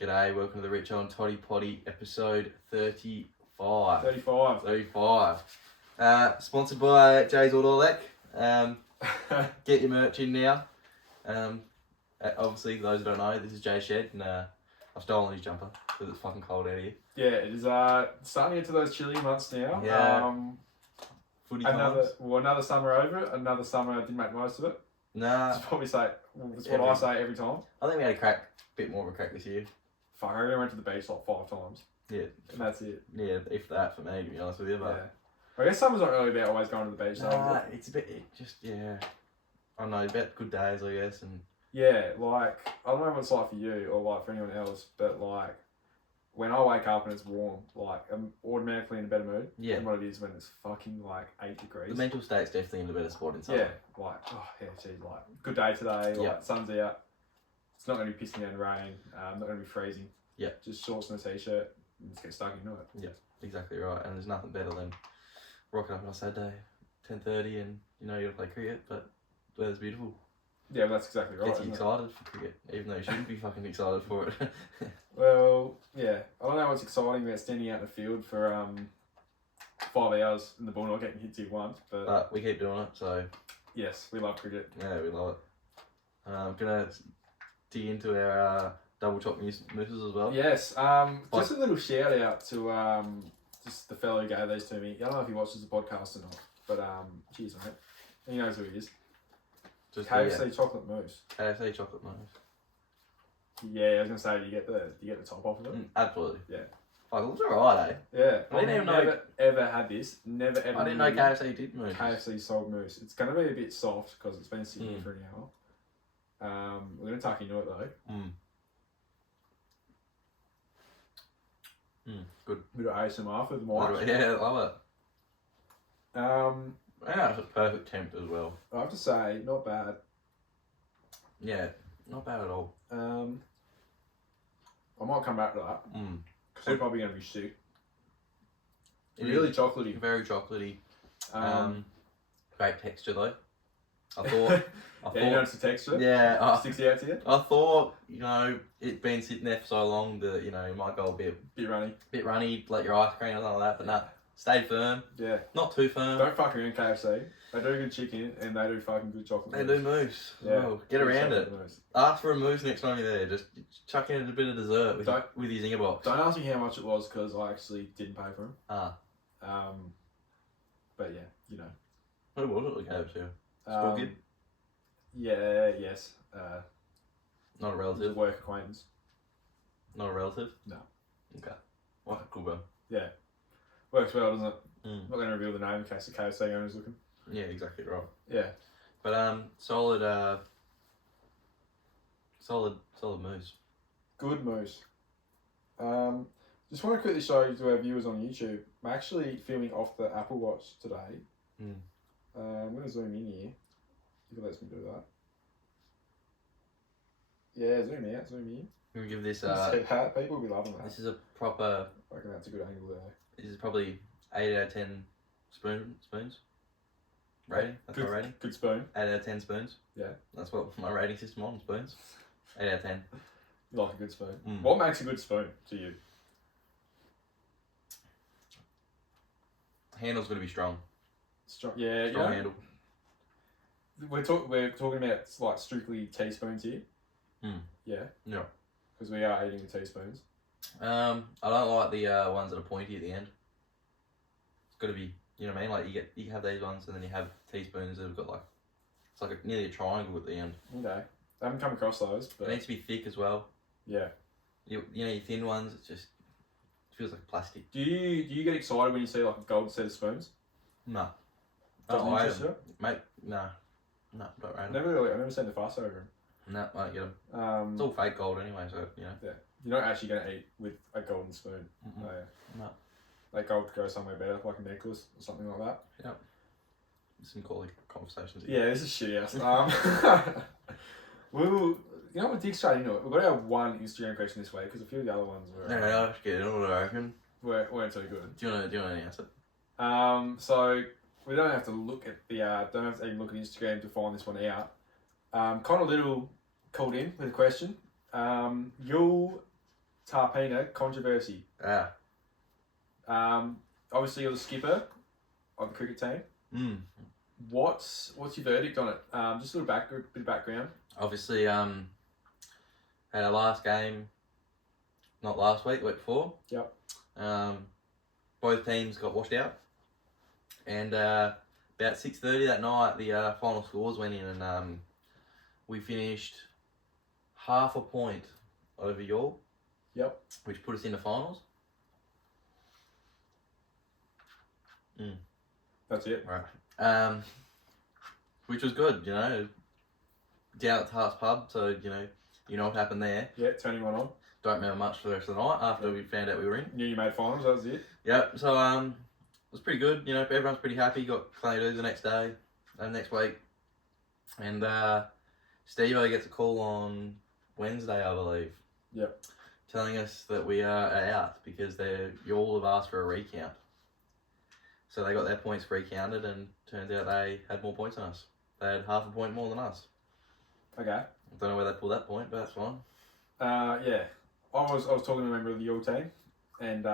G'day, welcome to the Richo Toddy Poddy, episode 35. 35. Sponsored by Jay's Autolec. Get your merch in now. Obviously, for those who don't know, this is Jay's shed, and I've stolen his jumper because it's fucking cold out here. Yeah, it is starting to get to those chilly months now. Yeah. Footy times. Another summer over it. Another summer I didn't make most of it. Nah. That's probably that's what I say every time. I think we had a bit more of a crack this year. Fuck, I only went to the beach like 5 times. Yeah. And that's it. Yeah, if that for me, to be honest with you. But yeah. I guess summer's not really about always going to the beach. Nah, it's a bit, I don't know, about good days, I guess. And yeah, like, I don't know what it's like for you or like for anyone else, but like, when I wake up and it's warm, like, I'm automatically in a better mood than what it is when it's fucking like 8 degrees. The mental state's definitely in a better spot in summer. Yeah, like, oh yeah, geez, like, good day today, like, sun's out. It's not going to be pissing down rain, not going to be freezing. Yeah. Just shorts and a t-shirt and just get stuck into it. Yeah, exactly right. And there's nothing better than rocking up on a Saturday, 10:30, and you know you got to play cricket, but the weather's beautiful. Yeah, well, that's exactly right. Gets you excited for cricket, even though you shouldn't be fucking excited for it. Well, yeah. I don't know what's exciting about standing out in the field for 5 hours in the ball not getting hit to you once, but we keep doing it, so yes, we love cricket. Yeah, we love it. I'm gonna dig into our double chop mooses as well. Yes. Just a little shout out to just the fellow who gave these to me. I don't know if he watches the podcast or not, but cheers, mate. He knows who he is. Just KFC chocolate mousse. KFC chocolate mousse. Yeah, I was gonna say, do you get the top off of it? Absolutely. Yeah. Oh, it looks alright, eh? Yeah. I didn't even know. Ever had this. Never ever. I didn't know KFC did mousse. KFC sold mousse. It's gonna be a bit soft because it's been sitting here for an hour. We're gonna tuck into it though. Good. Bit of ASMR for the mic. Yeah, I love it. Yeah, it's a perfect temp as well. I have to say, not bad. Yeah, not bad at all. I might come back to that. Because I'm probably going to be sick. Really chocolatey. Very chocolatey. Great texture though. I thought. You noticed the texture? Yeah. Sticks out to you? I thought, it been sitting there for so long that, it might go a bit runny, like your ice cream or something like that, but nah. Stayed firm. Yeah. Not too firm. Don't fuck around KFC. They do good chicken and they do fucking good chocolate mousse. They do mousse. Yeah. Oh, get around it. Mousse. Ask for a mousse next time you're there. Just chuck in a bit of dessert with your zinger box. Don't ask me how much it was because I actually didn't pay for them. But yeah, Who was it that gave it to you? School kid? Yeah, yes. Not a relative? Work acquaintance. Not a relative? No. Okay. Well, cool bro. Yeah. Works well, doesn't it? I'm not going to reveal the name in case the KFC owner's looking. Yeah, exactly right. Yeah. But solid mousse. Good mousse. Just want to quickly show you to our viewers on YouTube. I'm actually filming off the Apple Watch today. I'm going to zoom in here. If it lets me do that. Yeah, zoom out, zoom in. We're going to give this... people will be loving that. This is a proper... I reckon that's a good angle there. This is probably 8 out of 10 spoons. Rating? That's my rating. Good spoon. 8 out of 10 spoons. Yeah. That's what my rating system on, spoons. 8 out of 10. You like a good spoon. What makes a good spoon to you? Handle's got to be strong. Strong handle. We're talking about like strictly teaspoons here. Yeah. Yeah. Because we are eating with teaspoons. I don't like the ones that are pointy at the end. It's got to be, you know what I mean? Like you have these ones and then you have teaspoons that have got like, it's like nearly a triangle at the end. Okay. I haven't come across those. But... It needs to be thick as well. Yeah. Your thin ones, it feels like plastic. Do you get excited when you see like a gold set of spoons? No. Doesn't interest you? Mate, no. No, don't rate them. I've never seen the fuss over them. No, I don't get them. It's all fake gold anyway, so, Yeah. You're not actually going to eat with a golden spoon. No. That gold could go somewhere better, like a necklace or something like that. Yep. Some quality conversations. Yeah, this is shit house. You know what, dig straight into it. We've got our one Instagram question this week because a few of the other ones were... No, let's get into it, I reckon. Weren't too good. Do you want to answer it? So we don't have to look at don't have to even look at Instagram to find this one out. Connor Little called in with a question. You'll Tarpina controversy. Yeah. Obviously you're the skipper of the cricket team. What's your verdict on it? Just a little bit of background. Obviously, had our last game, not last week, week before. Yep. Both teams got washed out, and about 6:30 that night, the final scores went in, and we finished half a point over York. Yep. Which put us in the finals. That's it. Right. Which was good, you know. Down at Tart's pub, so you know what happened there. Yeah, turning one on. Don't remember much for the rest of the night after we found out we were in. Knew you made finals, that was it. Yep, so it was pretty good, you know, everyone's pretty happy, got plenty to do the next day and next week. And Steve-O gets a call on Wednesday, I believe. Yep. Telling us that we are out because you all have asked for a recount. So they got their points recounted, and turns out they had more points than us. They had half a point more than us. Okay. I don't know where they pulled that point, but that's fine. Yeah. I was talking to a member of the York team, and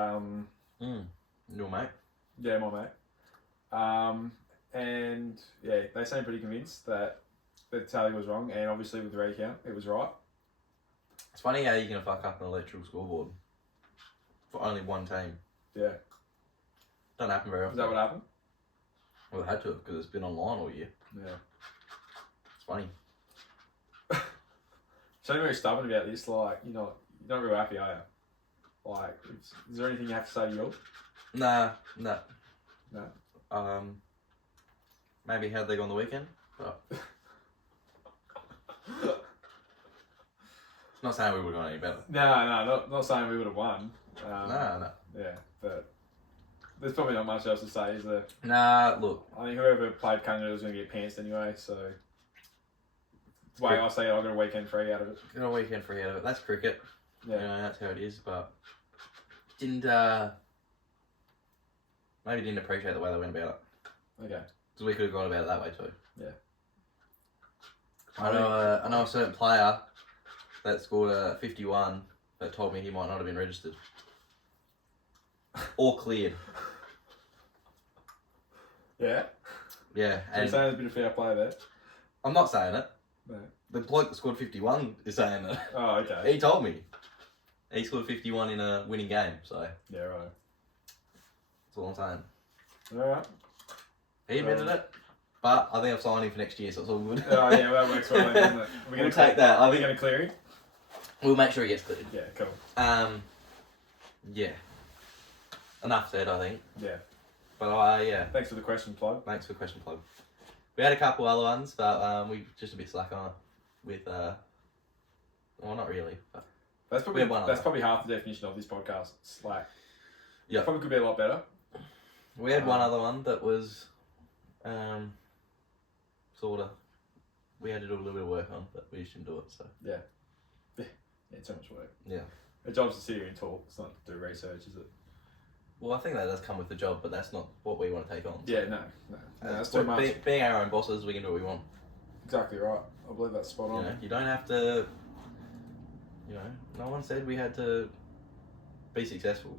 Your mate. Yeah, my mate. And yeah, they seemed pretty convinced that the tally was wrong, and obviously with the recount, it was right. It's funny how you can fuck up an electrical scoreboard for only one team. Yeah. Don't happen very often. Is that what happened? Well, it had to because it's been online all year. Yeah. It's funny. So you're very stubborn about this, like, you're not real happy, are you? Like, is there anything you have to say to York? Nah. No? Maybe how'd they go on the weekend? But not saying we would have gone any better. No, not saying we would have won. No. Yeah, but there's probably not much else to say, is there? Nah, look. I think whoever played Kangaroo was going to get pantsed anyway, so... The way I say it, I got a weekend free out of it. Got a weekend free out of it. That's cricket. Yeah. You know, that's how it is, but didn't maybe didn't appreciate the way they went about it. Okay. Because we could have gone about it that way too. Yeah. I know a certain player that scored a 51 that told me he might not have been registered. Or cleared. Yeah? Yeah. So you're saying there's a bit of fair play there? I'm not saying it. No. The bloke that scored 51 is saying it. Oh, okay. He told me. He scored 51 in a winning game, so. Yeah, right. That's all I'm saying. Alright. He admitted it, but I think I've signed him for next year, so it's all good. Oh, yeah, well, that works well then, doesn't it? We'll take that. Are we going to clear him? We'll make sure he gets cleared. Yeah, cool. Yeah. Enough said, I think. Yeah. But yeah. Thanks for the question plug. Thanks for the question plug. We had a couple other ones, but we just a bit slack on it. With well, not really. But that's probably half the definition of this podcast. Slack. Yeah. Probably could be a lot better. We had one other one that was, sorta. We had to do a little bit of work on, but we just didn't do it. So. Yeah. Yeah, too much work. Yeah. The job's to sit here and talk. It's not to do research, is it? Well, I think that does come with the job, but that's not what we want to take on. So. Yeah, no, that's too much. Being our own bosses, we can do what we want. Exactly right. I believe that's spot on. You know, you don't have to. You know, no one said we had to be successful.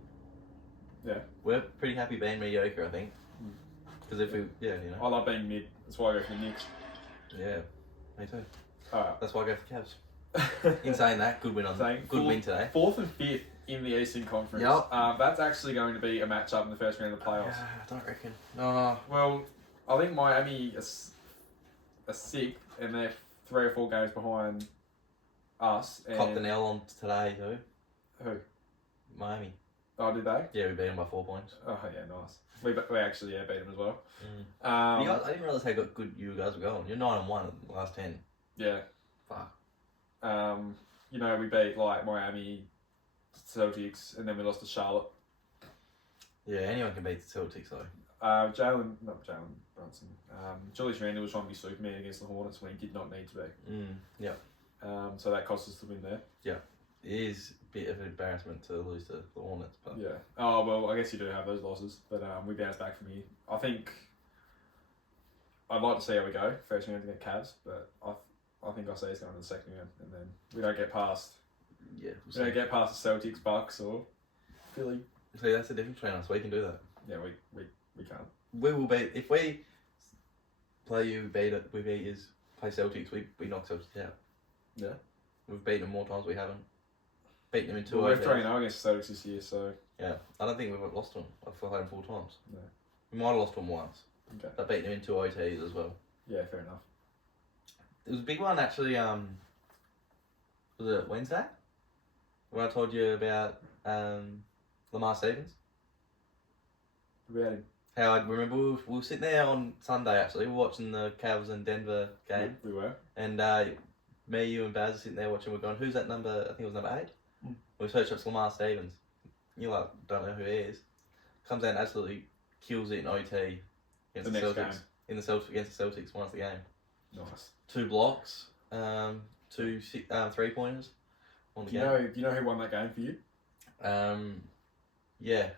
Yeah. We're pretty happy being mediocre, I think. Because if we, you know. I love being mid. That's why I go for the Knicks. Yeah, me too. Alright. That's why I go for Cavs. In saying that, good win win today. 4th and 5th in the Eastern Conference. Yep. That's actually going to be a match-up in the first round of the playoffs. I don't reckon. No. Well, I think Miami are 6th, and they're 3 or 4 games behind us. And Copped an L on today too. Who? Miami. Oh, did they? Yeah, we beat them by 4 points. Oh, yeah, nice. We actually beat them as well. You guys, I didn't realise how good you guys were going. You're 9-1 in the last 10. Yeah. Fuck. You know, we beat like Miami, Celtics, and then we lost to Charlotte. Yeah, anyone can beat the Celtics though. Jalen Brunson. Julius Randle was trying to be Superman against the Hornets when he did not need to be. Yeah. So that cost us the win there. Yeah. It is a bit of an embarrassment to lose to the Hornets, but yeah. Oh well, I guess you do have those losses, but we bounced back from here. I think I'd like to see how we go first round against Cavs, but I think I see us going to the second round, and then we don't get past Yeah. We don't get past the Celtics, Bucks, or Philly. See, that's the difference between us. We can do that. Yeah, we can't. We will beat if we play you. We beat you. Play Celtics. We knock Celtics out. Yeah. We've beaten them more times. We haven't beaten them in 2 We're OTs. 3-0 against the Celtics this year, so Yeah, I don't think we've lost to them. I've played them 4 times. No. We might have lost to them once. Okay. But beaten them in 2 OTs as well. Yeah, fair enough. It was a big one actually. Was it Wednesday? When I told you about Lamar Stevens. About him. How I remember we were sitting there on Sunday actually, we were watching the Cavs and Denver game. We were. And me, you and Baz are sitting there watching, we're going, who's that number? I think it was number 8. We searched up Lamar Stevens. You like, don't know who he is. Comes out and absolutely kills it in OT against the Celtics. Game. Against the Celtics, won the game. Nice. 2 blocks, 2 3-pointers. Do you know who won that game for you? Yeah.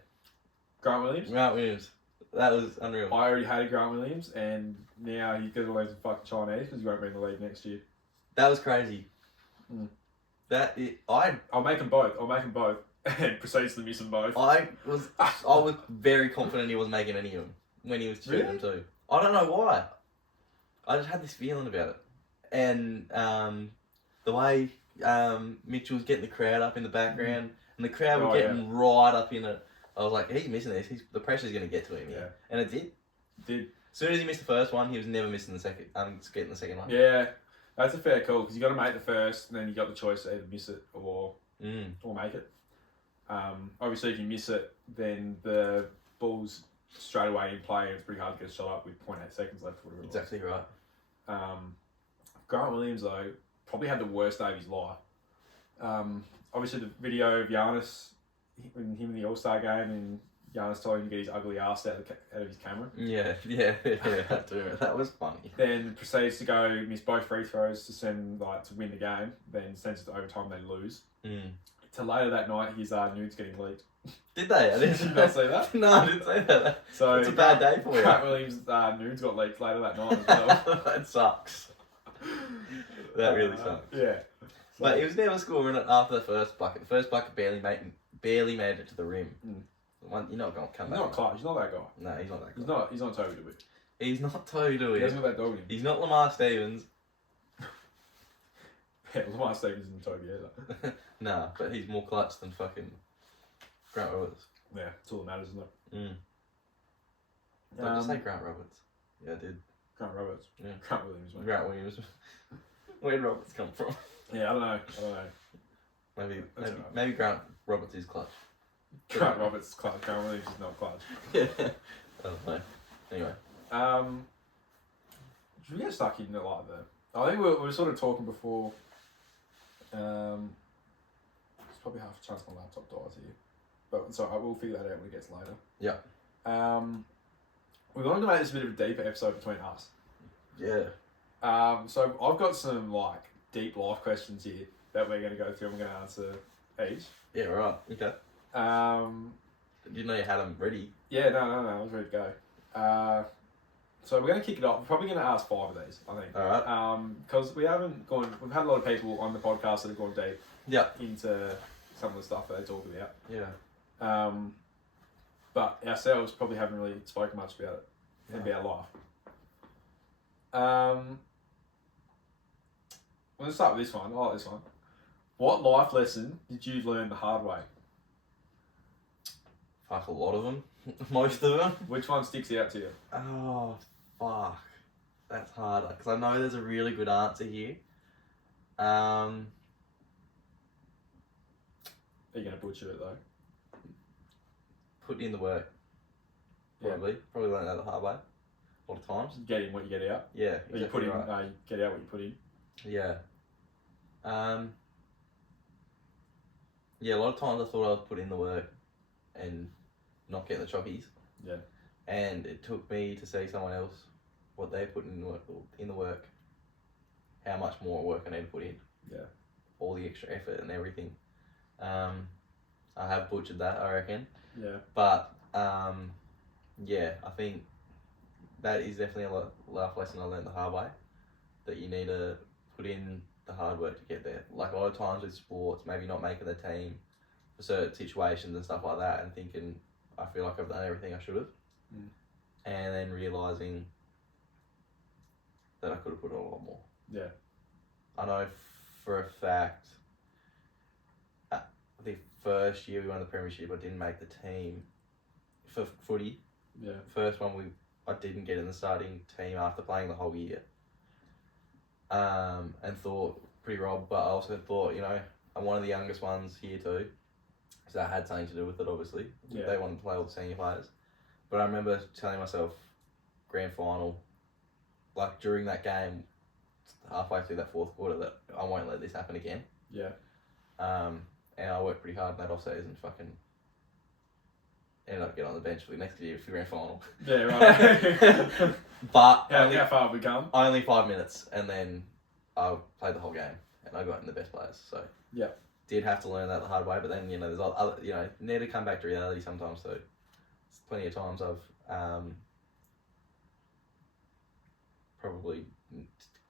Grant Williams? Grant Williams. That was unreal. I already hated Grant Williams, and now he's going to learn some fucking Chinese because he won't be in the league next year. That was crazy. Mm. I'll make them both, and proceeds to miss them both. I was very confident he wasn't making any of them when he was shooting them too. I don't know why. I just had this feeling about it, and the way Mitchell was getting the crowd up in the background, and the crowd were getting right up in it. I was like, he's missing this. The pressure's going to get to him. Yeah. And it did. Did. As soon as he missed the first one, he was never missing the second. Getting the second one. Yeah, that's a fair call because you got to make the first, and then you got the choice to either miss it or make it. Obviously, if you miss it, then the ball's straight away in play, and it's pretty hard to get a shot up with 0.8 seconds left. Exactly right. Grant Williams though probably had the worst day of his life. Obviously, the video of Giannis. When him in the All-Star game and Giannis told him to get his ugly ass out of his camera. Yeah, that was funny. Then proceeds to go miss both free throws to to win the game. Then sends it to overtime. They lose. To later that night, his nudes getting leaked. Did they? I didn't Did you not see that? No, I didn't see that. So it's a bad day for you. Grant Williams' nudes got leaked later that night as well. That sucks. That really sucks. Yeah. So, but he was never scoring it after the first bucket. The first bucket barely made it to the rim. You're not going to come back. He's not clutch. He's not that guy. No, he's not that guy. He's not Toby Dewey. He's not Toby Dewey. He hasn't got that dog in him. He's not Lamar Stevens. Yeah, Lamar Stevens isn't Toby either. Nah, but he's more clutch than fucking Grant Roberts. Yeah, that's all that matters, isn't it? Did I just say Grant Roberts? Yeah, I did. Grant Roberts. Yeah. Grant Williams, mate. Grant Williams. Where did Roberts come from? Yeah, I don't know. Maybe Grant Roberts is clutch. Grant Roberts is clutch. Grant Williams is not clutch. Yeah. I don't know. Anyway. Should we get stuck into like the... I think we were sort of talking before... there's probably half a chance my laptop dies here. But so I will figure that out when it gets later. Yeah. We wanted to make this a bit of a deeper episode between us. Yeah. So I've got some like deep life questions here that we're going to go through and we're going to answer each. Yeah, right. Okay. Did you know you had them ready? Yeah, no, I was ready to go. So we're going to kick it off. We're probably going to ask 5 of these, I think. Alright. Because we've had a lot of people on the podcast that have gone deep into some of the stuff that they talk about. Yeah. But ourselves probably haven't really spoken much about it, about life. I'm going to start with this one. I like this one. What life lesson did you learn the hard way? Fuck, a lot of them. Most of them. Which one sticks out to you? Oh, fuck. That's harder, because I know there's a really good answer here. Are you going to butcher it, though? Put in the work. Probably. Yeah. Probably learned that the hard way. A lot of times. Get in what you get out. Yeah. Exactly, you put in, you get out what you put in. Yeah. Yeah, a lot of times I thought I was putting in the work and not getting the choppies. Yeah. And it took me to see someone else what they put in the work, how much more work I need to put in. Yeah. All the extra effort and everything. I have butchered that, I reckon. Yeah. But yeah, I think that is definitely a life lesson I learned the hard way. That you need to put in the hard work to get there. Like a lot of times with sports, maybe not making the team for certain situations and stuff like that, and thinking, I feel like I've done everything I should have, and then realising that I could have put a lot more. Yeah. I know for a fact, the first year we won the premiership, I didn't make the team for footy. Yeah. First one I didn't get in the starting team after playing the whole year. And thought pretty robbed, but I also thought, you know, I'm one of the youngest ones here too, so that had something to do with it. Obviously, they wanted to play all the senior players, but I remember telling myself, grand final, like during that game, halfway through that fourth quarter, that I won't let this happen again. Yeah. And I worked pretty hard in that off season. Fucking ended up getting on the bench for the next year for the grand final. Yeah, right. But how far have we come? Only 5 minutes, and then I played the whole game, and I got in the best players. So yeah, did have to learn that the hard way. But then, you know, there's other, you know, need to come back to reality sometimes. So it's plenty of times I've probably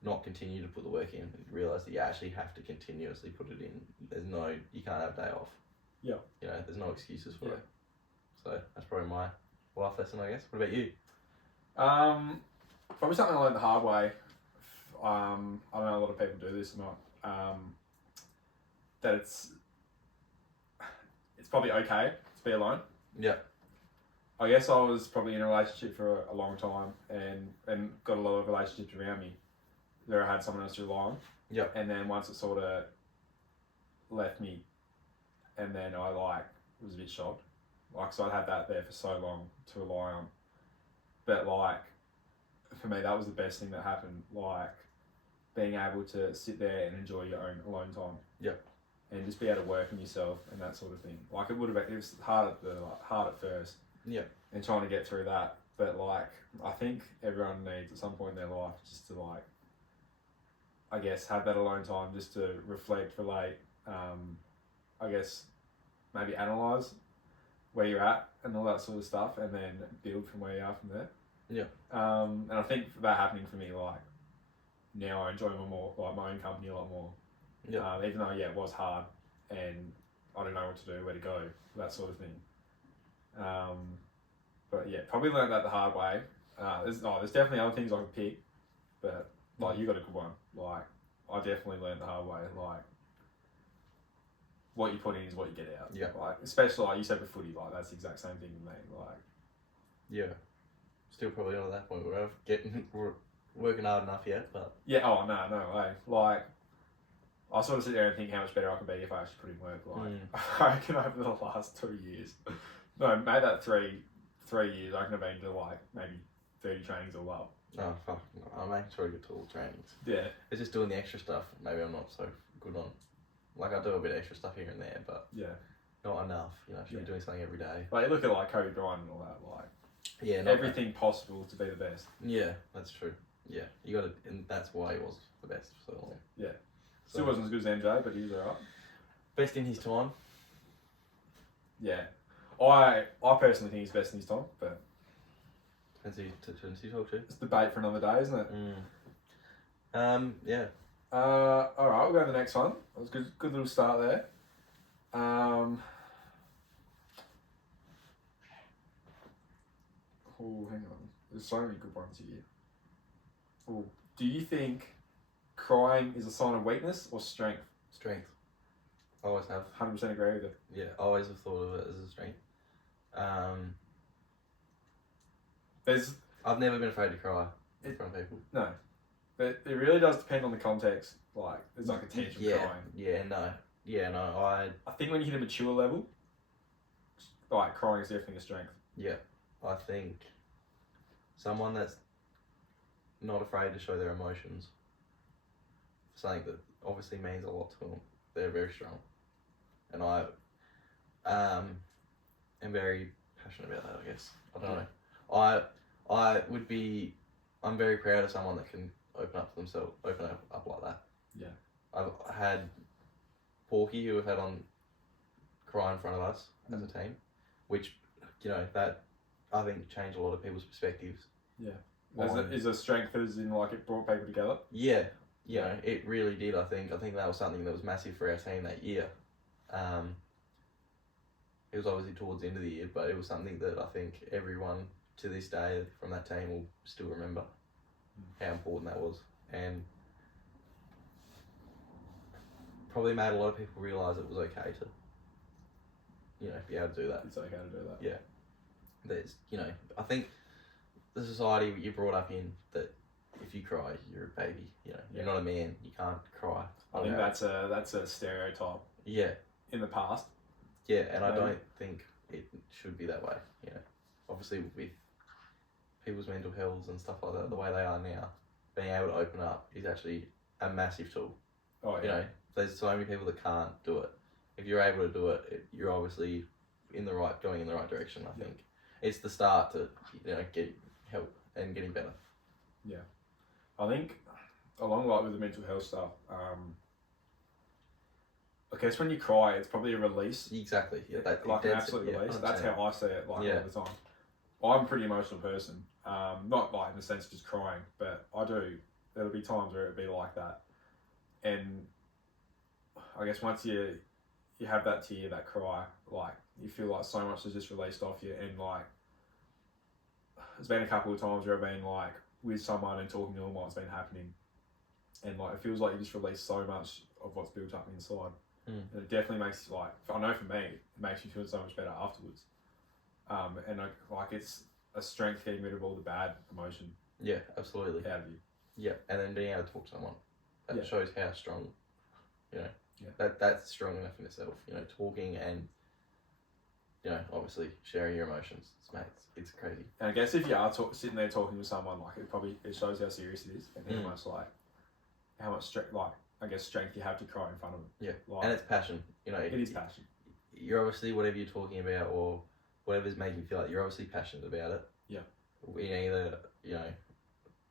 not continue to put the work in and realise that you actually have to continuously put it in. You can't have a day off. Yeah. You know, there's no excuses for it. So that's probably my life lesson, I guess. What about you? Probably something I learned the hard way. I don't know a lot of people do this or not. That it's probably okay to be alone. Yeah. I guess I was probably in a relationship for a long time and got a lot of relationships around me where I had someone else to rely on. Yeah. And then once it sort of left me, and then I was a bit shocked. So I'd had that there for so long to rely on. But for me, that was the best thing that happened. Being able to sit there and enjoy your own alone time. Yeah. And just be able to work on yourself and that sort of thing. It was hard at first. Yeah. And trying to get through that. But I think everyone needs at some point in their life just to I guess have that alone time just to reflect, relate, I guess maybe analyse where you're at and all that sort of stuff, and then build from where you are from there. Yeah. And I think that happening for me, now I enjoy my own company a lot more. Yeah. Even though it was hard and I don't know what to do, where to go, that sort of thing. But yeah, probably learned that the hard way. There's definitely other things I could pick, but you got a good one. I definitely learned the hard way. What you put in is what you get out. Yeah. Especially you said with footy, that's the exact same thing with me. Yeah. Still probably not at that point where we're working hard enough yet, but yeah. Oh no way. I sort of sit there and think how much better I could be if I actually put in work. I reckon over the last 2 years, no, made that 3 years. I reckon I've been to maybe 30 trainings all up. Oh fuck! I'm making sure I get to all the trainings. Yeah. It's just doing the extra stuff. Maybe I'm not so good on. I do a bit of extra stuff here and there, but not enough. You know, I should be doing something every day. You look at Kobe Bryant and all that. Yeah. Everything possible to be the best. Yeah, that's true. Yeah, you got to, and that's why he was the best for so long. Yeah. Still wasn't as good as MJ, but he was alright. Best in his time. Yeah. I personally think he's best in his time, but Depends who you talk to. it's debate for another day, isn't it? Yeah. Alright, we'll go to the next one. That was good little start there. Oh, hang on. There's so many good ones here. Oh, do you think crying is a sign of weakness or strength? Strength. Always have. 100% agree with it. Yeah, always have thought of it as a strength. I've never been afraid to cry in front of people. No. But it really does depend on the context. There's a tantrum crying. Yeah, no. I think when you hit a mature level, crying is definitely a strength. Yeah. I think someone that's not afraid to show their emotions, something that obviously means a lot to them, they're very strong. And I am very passionate about that, I guess. I don't know. I'm very proud of someone that can open up like that. Yeah. I've had Porky, who we've had on, cry in front of us as a team, which, that I think changed a lot of people's perspectives. Yeah. Is a strength as in it brought people together? Yeah. you know, it really did. I think that was something that was massive for our team that year. It was obviously towards the end of the year, but it was something that I think everyone to this day from that team will still remember how important that was, and probably made a lot of people realise it was okay to, you know, be able to do that. It's okay to do that. Yeah. There's, you know, I think the society you're brought up in, that if you cry, you're a baby. You know, you're not a man. You can't cry. I think that's a stereotype. Yeah. In the past. Yeah, and I don't think it should be that way. You know, obviously with people's mental health and stuff like that, the way they are now, being able to open up is actually a massive tool. Oh yeah. You know, there's so many people that can't do it. If you're able to do it, you're obviously going in the right direction. I think it's the start to, you know, get help and getting better. Yeah, I think along with the mental health stuff. I guess when you cry, it's probably a release. Exactly. Yeah, like an absolute release. 100%. That's how I see it. Like all the time. I'm a pretty emotional person. Not like in the sense of just crying, but I do. There'll be times where it'll be like that, and I guess once you have that tear, that cry, like you feel like so much is just released off you, and like there's been a couple of times where I've been like with someone and talking to them while it's been happening, and like it feels like you just release so much of what's built up inside. And it definitely makes, like, I know for me, it makes me feel so much better afterwards. And like it's a strength getting rid of all the bad emotion. Yeah, absolutely. Out of you. Yeah, and then being able to talk to someone, that shows how strong, you know, that's strong enough in itself. You know, talking and, you know, obviously sharing your emotions. It's crazy. And I guess if you are sitting there talking with someone, like it shows how serious it is, and how much strength you have to cry in front of them. Yeah, like, and it's passion. You know, it is passion. You're obviously, whatever you're talking about or whatever's making you feel like, you're obviously passionate about it. Yeah. We either, you know,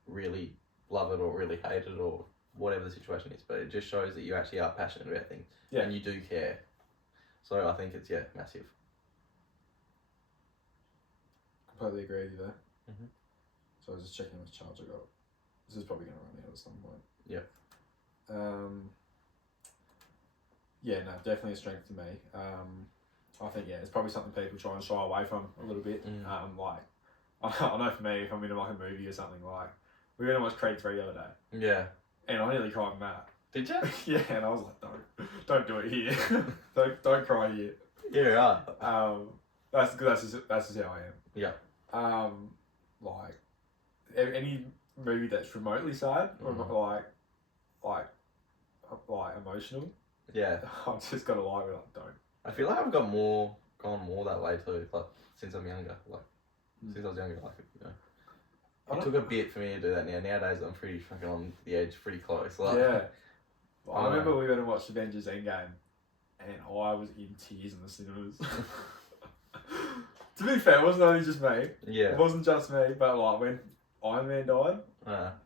really love it or really hate it or whatever the situation is, but it just shows that you actually are passionate about things and you do care. So I think it's massive. Completely agree with you there. Mm-hmm. So I was just checking how much charge I got. This is probably going to run out at some point. Yeah. Yeah, no, definitely a strength to me. I think it's probably something people try and shy away from a little bit. Like I know for me, if I'm in like a movie or something, like we went and watched Creed 3 the other day. Yeah. And I nearly cried in that. Did you? Yeah, and I was like, don't do it here. don't cry here. Yeah, right. That's just how I am. Yeah. Like any movie that's remotely sad or like emotional. Yeah. I'm just gonna lie with don't. I feel like I've gone more that way too. Like since I'm younger, since I was younger, like, you know, it took a bit for me to do that. Nowadays, I'm pretty fucking on the edge, pretty close. Like, yeah. I remember we went and watched Avengers Endgame, and I was in tears in the cinemas. To be fair, it wasn't only just me. Yeah. It wasn't just me, but like when Iron Man died.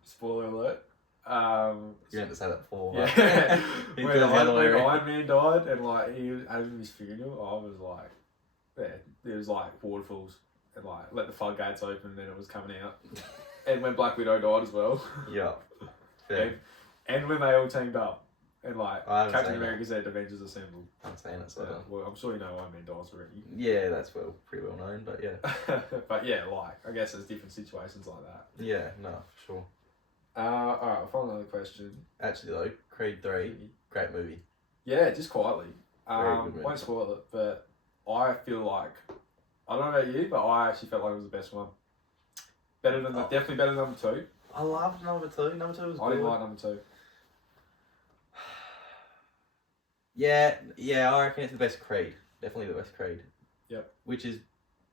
Spoiler alert. You meant to say that before. Yeah. when Iron Man died and like he was having his funeral, I was like, there was like waterfalls and like let the floodgates open and then it was coming out. And when Black Widow died as well. Yeah. And when they all teamed up. And like Captain America said Avengers Assemble. I'm saying it, so well, I'm sure you know Iron Man dies already. Yeah, that's pretty well known, but yeah. But yeah, like I guess there's different situations like that. Yeah, no, for sure. Alright, I'll find another question. Actually though, Creed 3, great movie. Yeah, just quietly. Won't spoil it, but I feel like, I don't know about you, but I actually felt like it was the best one. Definitely better than number 2. I loved number 2. Number 2 was good. I didn't like number 2. Yeah, I reckon it's the best Creed. Definitely the best Creed. Yep. Which is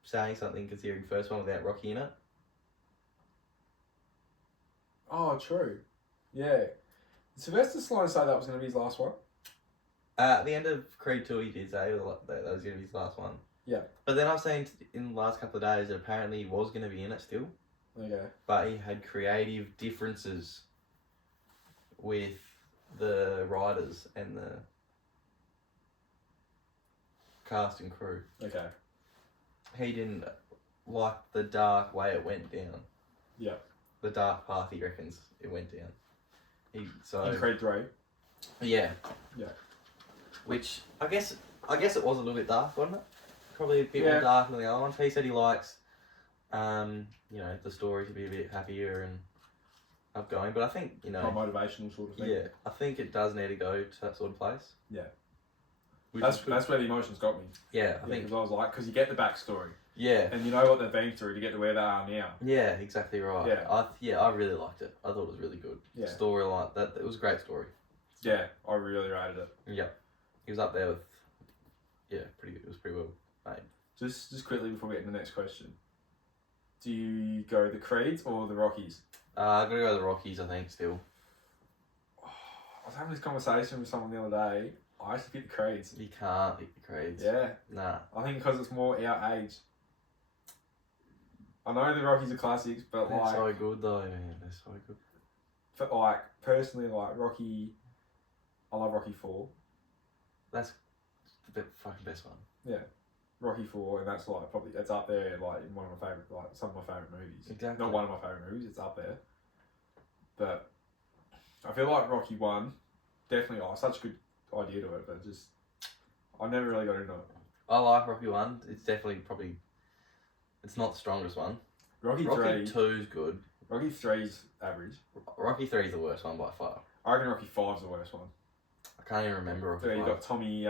saying something considering the first one without Rocky in it. Oh, true. Yeah. Did Sylvester Stallone say that was going to be his last one? At the end of Creed 2 he did say that was going to be his last one. Yeah. But then I've seen in the last couple of days that apparently he was going to be in it still. Okay. But he had creative differences with the writers and the cast and crew. Okay. He didn't like the dark way it went down. Yeah. The dark path he reckons it went down. So in Creed 3. yeah. Yeah. Which I guess it was a little bit dark, wasn't it? Probably a bit Yeah. more dark than the other ones. He said he likes, the story to be a bit happier and upgoing. But I think, More motivational sort of thing. yeah, I think it does need to go to that sort of place. Yeah. Which That's where the emotions got me. Yeah, I think. Because I was like, because you get the backstory. Yeah. And you know what they've been through to get to where they are now. Yeah, exactly right. Yeah. I really liked it. I thought it was really good. Yeah. Storyline, it was a great story. Yeah, I really rated it. Yeah. He was up there with, pretty good. It was pretty well made. Just quickly before we get to the next question. Do you go the Creeds or the Rockies? I'm going to go the Rockies, I think, still. I was having this conversation with someone the other day. I actually pick the Creeds. You can't pick the Creeds. Yeah. Nah. I think because it's more our age. I know the Rockies are classics, but They're so good though, man. They're so good. But personally, Rocky, I love Rocky 4. That's the fucking best one. Yeah. Rocky 4, and that's probably, it's up there in one of my favourite, some of my favourite movies. Exactly. Not one of my favourite movies, it's up there. But I feel like Rocky 1, definitely, such a good idea to it, but just, I never really got into it. I like Rocky 1. It's definitely it's not the strongest one. Rocky 2's good. Rocky 3's average. Rocky 3's the worst one by far. I reckon Rocky 5's the worst one. I can't even remember Rocky 5. You got Tommy,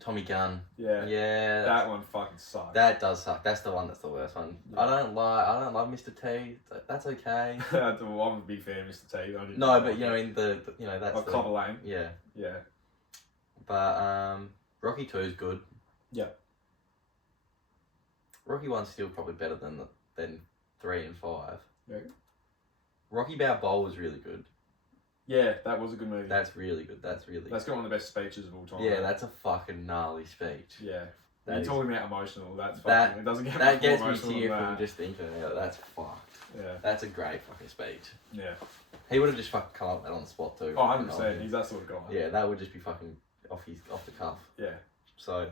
Tommy Gunn. Yeah. Yeah. That one fucking sucks. That does suck. That's the one that's the worst one. Yeah. I don't love Mr. T. That's okay. I'm a big fan of Mr. T. No, but that's Clubber Lane. Yeah. Yeah. But Rocky 2's good. Yeah. Rocky 1's still probably better than 3 and 5. Yeah. Rocky Balboa was really good. Yeah, that was a good movie. That's really good. That's got one of the best speeches of all time. Yeah, that's a fucking gnarly speech. Yeah. You're talking about emotional. It doesn't get that gets me tear from just thinking about it. That's fucked. Yeah. That's a great fucking speech. Yeah. He would have just fucking come up with that on the spot too. Oh, 100%. He's that sort of guy. Yeah, that would just be fucking off the cuff. Yeah. So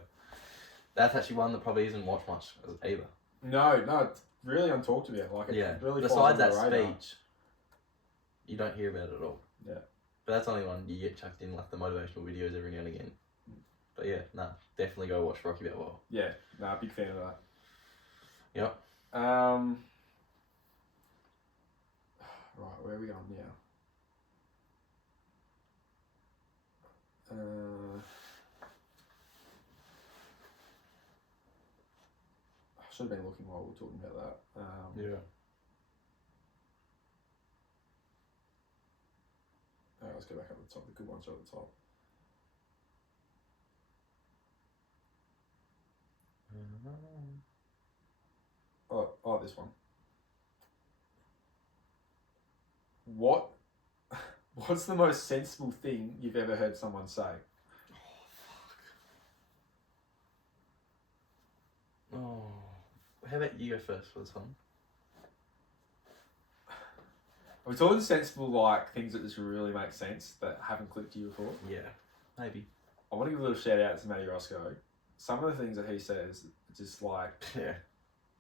that's actually one that probably isn't watched much either. No, it's really untalked about. Really besides that speech, you don't hear about it at all. Yeah. But that's only one you get chucked in the motivational videos every now and again. But yeah, definitely go watch Rocky Balboa. Yeah, big fan of that. Yep. Right, where are we going now? I should have been looking while we were talking about that. Yeah. Let's go back up the top. The good ones are at the top. Oh, this one. What's the most sensible thing you've ever heard someone say? Oh, how about you go first for this one? Are we talking sensible, things that just really make sense that haven't clicked to you before? Yeah, maybe. I want to give a little shout out to Matty Roscoe. Some of the things that he says, just yeah,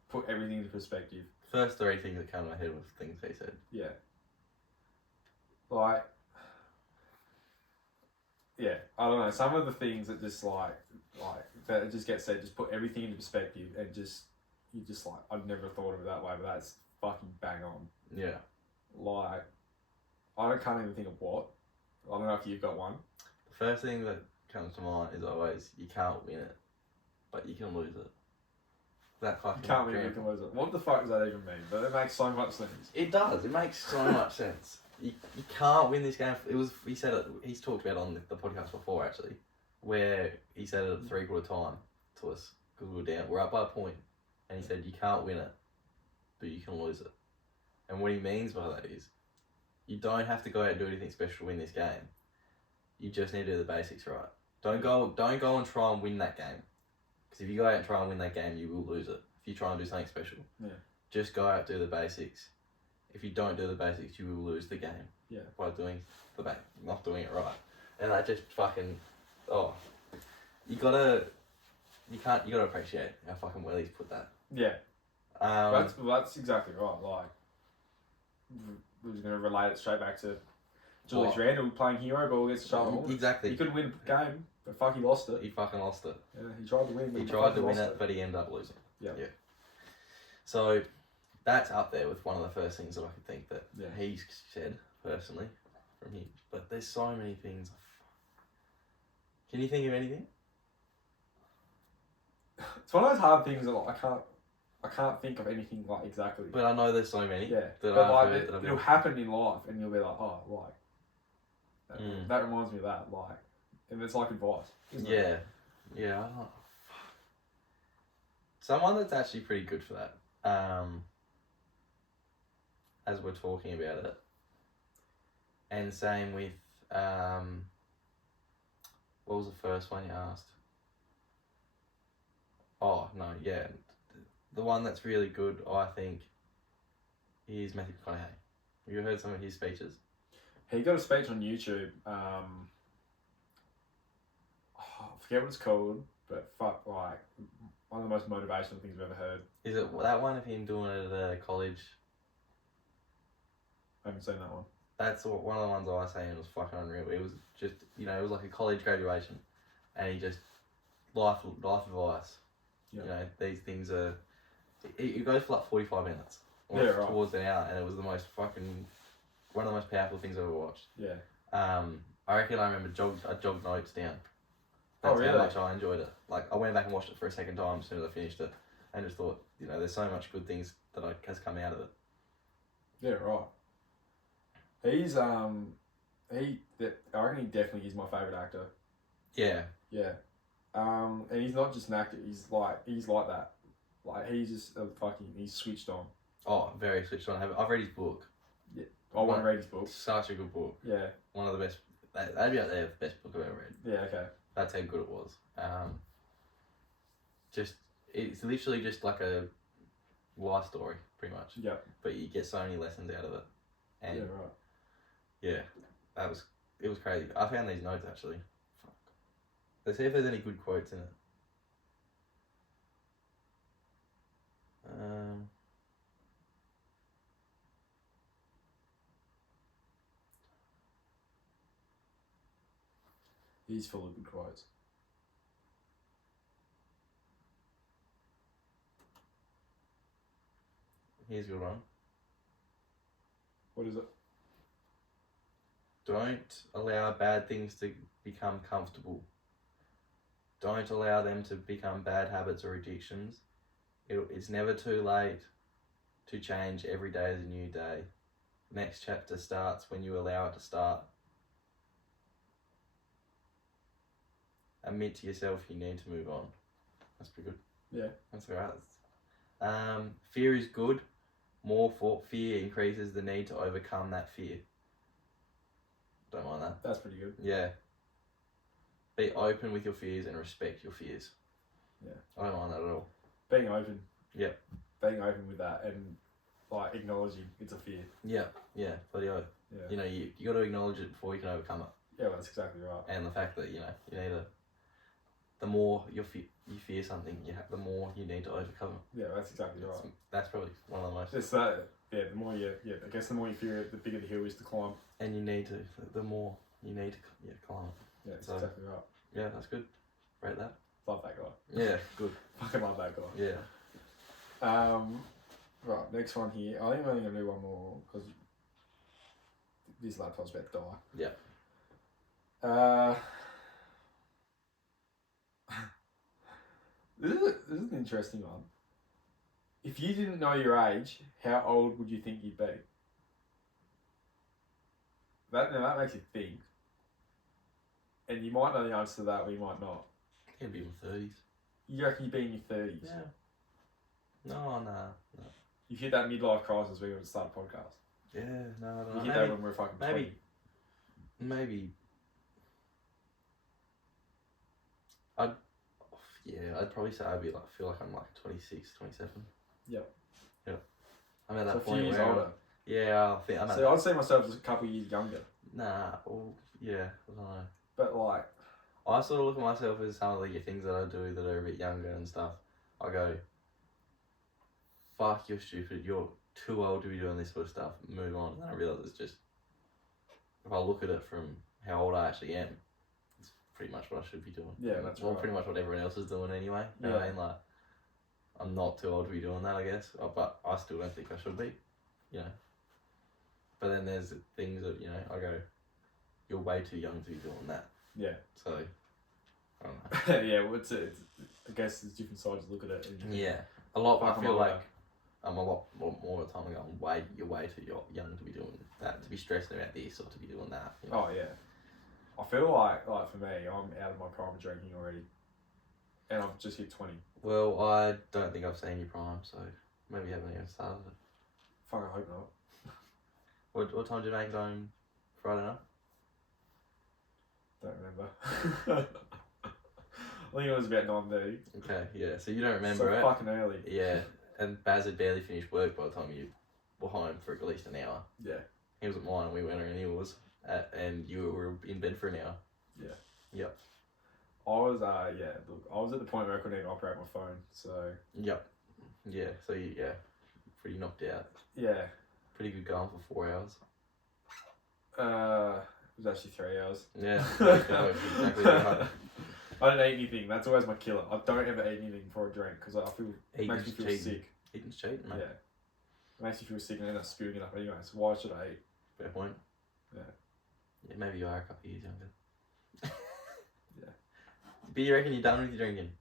put everything into perspective. First 3 things that come to my head with things he said. Yeah. Yeah, I don't know. Some of the things that just that just get said, just put everything into perspective, and I've never thought of it that way, but that's fucking bang on. Yeah. I can't even think of what. I don't know if you've got one. The first thing that comes to mind is always, you can't win it, but you can lose it. That fucking... You can't win it, you can lose it. What the fuck does that even mean? But it makes so much sense. It does. It makes so much sense. You can't win this game. He said it. He's talked about it on the podcast before, actually, where he said it at 3/4 time to us because we were down. We're up by a point, and he said you can't win it, but you can lose it. And what he means by that is, you don't have to go out and do anything special to win this game. You just need to do the basics right. Don't go and try and win that game, because if you go out and try and win that game, you will lose it. If you try and do something special, just go out, do the basics. If you don't do the basics, you will lose the game. Yeah. By not doing it right. And that just fucking, you gotta appreciate how fucking well he's put that. Yeah. That's exactly right. We're just gonna relate it straight back to Julius Randle playing hero ball against Charlotte Hornets. Exactly. He couldn't win the game, but fuck, he lost it. He fucking lost it. Yeah, he tried to win. He tried to win it, but he ended up losing. Yeah. So that's up there with one of the first things that I could think that he said personally from him. But there's so many things. Can you think of anything? It's one of those hard things that like, I can't think of anything like exactly. But I know there's so many. Yeah. That but I've like heard it'll happen in life, and you'll be like, oh, like that reminds me of that, like, and it's like advice. Isn't it? Yeah. I don't know. Someone that's actually pretty good for that. As we're talking about it, and same with what was the first one you asked? Oh no, yeah, the one that's really good, I think, is Matthew McConaughey. Have you heard some of his speeches? He got a speech on YouTube. I forget what it's called, but fuck, like one of the most motivational things I've ever heard. Is it that one of him doing it at a college? I haven't seen that one. That's one of the ones I was saying was fucking unreal. It was just, it was like a college graduation, and he just life advice. Yep. These things are. It goes for like 45 minutes. Towards an hour, and it was the most fucking one of the most powerful things I've ever watched. Yeah. I reckon I remember I jogged notes down. That's how much I enjoyed it. Like I went back and watched it for a second time as soon as I finished it, and just thought, there's so much good things that has come out of it. Yeah, right. He's I reckon he definitely is my favourite actor. Yeah. Yeah. And he's not just an actor. He's like that. Like he's just he's switched on. Oh, very switched on. I've read his book. Yeah. I want to read his book. Such a good book. Yeah. One of the best. That'd be out there the best book I've ever read. Yeah. Okay. That's how good it was. It's literally just like a life story, pretty much. Yeah. But you get so many lessons out of it. And yeah. Right. Yeah, it was crazy. I found these notes actually. Fuck. Let's see if there's any good quotes in it. He's full of good quotes. Here's a good one. What is it? Don't allow bad things to become comfortable. Don't allow them to become bad habits or addictions. It's never too late to change. Every day is a new day. Next chapter starts when you allow it to start. Admit to yourself you need to move on. That's pretty good. Yeah. That's alright. Fear is good. More fear increases the need to overcome that fear. Don't mind that. That's pretty good. Yeah. Be open with your fears and respect your fears. Yeah. I don't mind that at all. Being open. Yeah. Being open with that and like acknowledging it's a fear. Yeah. Bloody oath. Yeah. You got to acknowledge it before you can overcome it. Yeah, well, that's exactly right. And the fact that you need to. The more you fear something, the more you need to overcome it. Yeah, that's exactly right. That's probably one of the most. It's that. Yeah, the more I guess the more you fear it, the bigger the hill is to climb. And the more you need to climb it. Yeah, that's exactly right. Yeah, that's good. Rate that. Love that guy. Yeah, good. Fucking love that guy. Yeah. Right, next one here. I think I'm only gonna do one more because this laptop's about to die. Yeah. This is an interesting one. If you didn't know your age, how old would you think you'd be? That makes you think. And you might know the answer to that, or you might not. It'd be in my 30s. You reckon you'd be in your 30s? Yeah. No. You've hit that midlife crisis where you're going to start a podcast. Yeah, no. You hit that when we're fucking 20. Maybe. I'd probably say feel like I'm like 26, 27. Yep. I'm at that so point a few years where older. Yeah, I think I'm at I'd see myself as a couple of years younger. Nah, well, yeah, I don't know. But like... I sort of look at myself as some of the things that I do that are a bit younger and stuff. I go, fuck, you're stupid, you're too old to be doing this sort of stuff, move on. And I realise it's just if I look at it from how old I actually am, it's pretty much what I should be doing. Yeah, that's right. Pretty much what everyone else is doing anyway. You know what I mean? Like, I'm not too old to be doing that, I guess. But I still don't think I should be. You know. But then there's things that, you know, I go, you're way too young to be doing that. Yeah. So, I don't know. Yeah, well, I guess there's different sides to look at it. Yeah. A lot, I feel like I'm a lot more of the time going, you're way too young to be doing that, to be stressing about this or to be doing that. You know? Oh, yeah. I feel like for me, I'm out of my prime of drinking already. And I've just hit 20. Well, I don't think I've seen your prime, so maybe you haven't even started it. Fuck, I hope not. What time did you make it home Friday night? Don't remember. I think it was about 9:30. Okay, yeah, so you don't remember so it? Fucking early. Yeah, and Baz had barely finished work by the time you were home for at least an hour. Yeah. He was at mine and we went around yours, and you were in bed for an hour. Yeah. Yep. I was, look, I was at the point where I couldn't even operate my phone, so... Yep. Yeah, so pretty knocked out. Yeah. Pretty good going for 4 hours. It was actually 3 hours. Yeah, there you go, exactly right. I don't eat anything. That's always my killer. I don't ever eat anything before I drink because it makes me feel sick. Eating's cheating, mate. Yeah. It makes me feel sick and then I'm spewing it up anyway, so why should I eat? Fair point. Yeah. Yeah, maybe you are a couple of years younger. Yeah. But you reckon you're done with your drinking?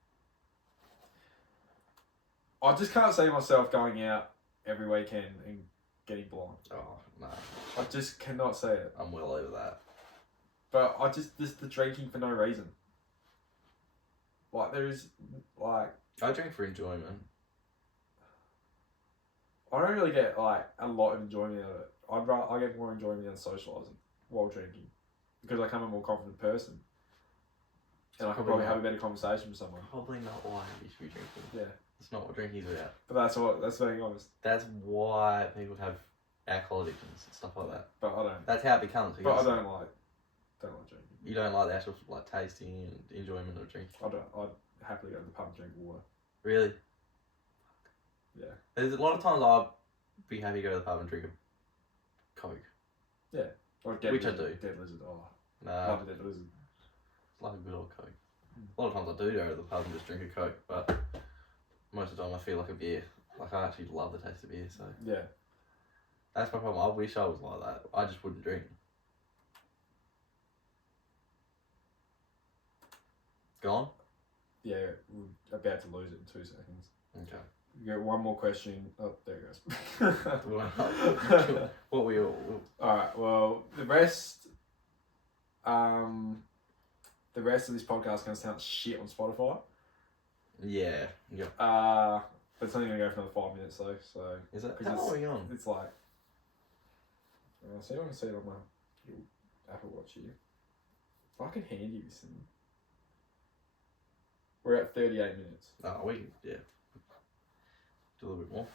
I just can't see myself going out every weekend and getting blind. Oh, no. I just cannot see it. I'm well over that. But just the drinking for no reason. Like, I drink for enjoyment. I don't really get, a lot of enjoyment out of it. I get more enjoyment out of socialising while drinking. Because I become a more confident person. And I can probably have a better conversation with someone. Probably not why you should be drinking. Yeah. It's not what drinking's about. But that's being honest. That's why people have alcohol addictions and stuff like that. But I don't. That's how it becomes. But I don't like drinking. You don't like the actual tasting and enjoyment of drinking? I'd happily go to the pub and drink water. Really? Yeah. There's a lot of times I'd be happy to go to the pub and drink a Coke. Yeah. Or Which I do. Dead Lizard. Oh. Nah. Love a Dead Lizard. It's like a good old Coke. A lot of times I do go to the pub and just drink a Coke, but most of the time I feel like a beer. Like, I actually love the taste of beer, so... Yeah. That's my problem. I wish I was like that. I just wouldn't drink. Gone? Yeah, we're about to lose it in 2 seconds. Okay. You got one more question. Oh, there it goes. What were you... Alright, well, the rest of this podcast is going to sound shit on Spotify. Yeah. Yep. But it's only going to go for another 5 minutes though, so... Is it? How long are we on? It's like... see if I can see it on my little Apple Watch here. Fucking handy this thing. We're at 38 minutes. Oh, we can, yeah. Do a little bit more.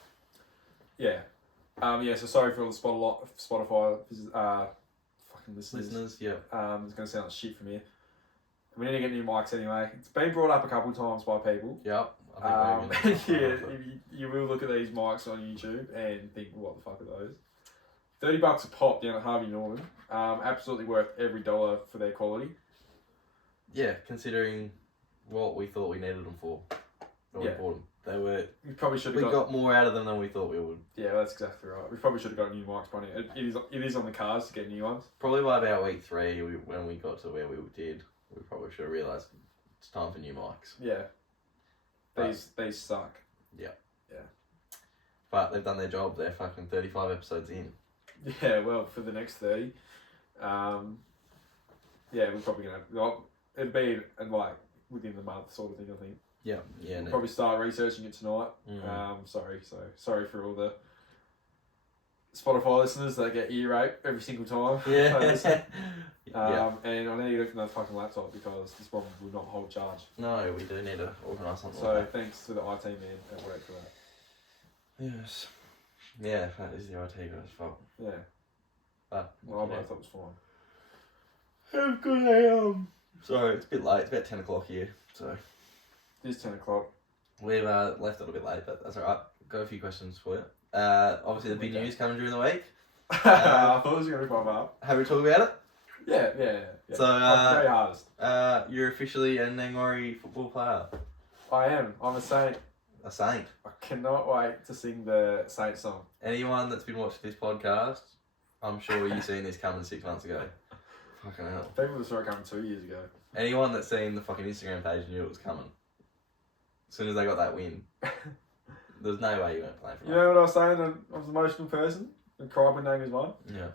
Yeah. So sorry for all the Spotify fucking listeners. Yeah. It's going to sound like shit from here. We need to get new mics anyway. It's been brought up a couple of times by people. Yep. You will look at these mics on YouTube and think, what the fuck are those? $30 a pop down at Harvey Norman. Absolutely worth every dollar for their quality. Yeah, considering what we thought we needed them for. When we bought them. They were... We probably should have got more out of them than we thought we would. Yeah, that's exactly right. We probably should have got new mics by now. It is on the cards to get new ones. Probably by about week 3, when we got to where we did, we probably should have realised it's time for new mics. Yeah. These suck. Yeah. Yeah. But they've done their job. They're fucking 35 episodes in. Yeah, well, for the next 30, we're probably going to... It'd be within the month sort of thing, I think. Yeah, yeah. We'll probably start researching it tonight. Mm. Sorry for all the Spotify listeners that get ear rape every single time. Yeah. And I need to get another fucking laptop because this one will not hold charge. No, we do need to organise something So like that. thanks to the IT man at work for that. Yes. Yeah, that is the IT guy's fault. Yeah. But My laptop was fine. how good I am. Sorry, it's a bit late. It's about 10 o'clock here, so... It is 10 o'clock. We've left it a bit late, but that's alright. Got a few questions for you. Obviously the big news coming during the week. I thought it was going to pop up. Have we talked about it? Yeah. So, I'm very hardest. You're officially a Nangwarry football player. I am. I'm a saint. A saint. I cannot wait to sing the Saint song. Anyone that's been watching this podcast, I'm sure you've seen this coming 6 months ago. Fucking hell. People saw it coming 2 years ago. Anyone that's seen the fucking Instagram page knew it was coming. As soon as they got that win, there's no way you weren't playing for You know what I was saying? I was an emotional person and cried when Nangers won. Yeah.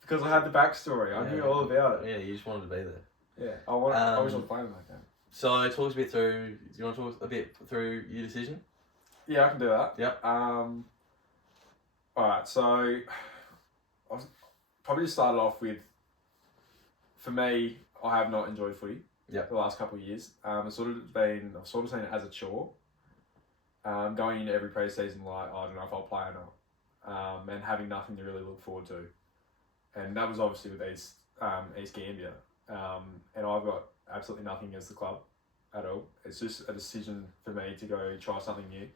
Because I had the backstory. I knew all about it. Yeah, you just wanted to be there. Yeah, I wish I was playing in that game. So talk us a bit through. Do you want to talk a bit through your decision? Yeah, I can do that. Yep. Alright, so I was probably just started off with, for me, I have not enjoyed footy. Yep. The last couple of years. I've sort of seen it as a chore. Going into every pre-season like, I don't know if I'll play or not. And having nothing to really look forward to. And that was obviously with East Gambia. And I've got absolutely nothing against the club at all. It's just a decision for me to go try something new.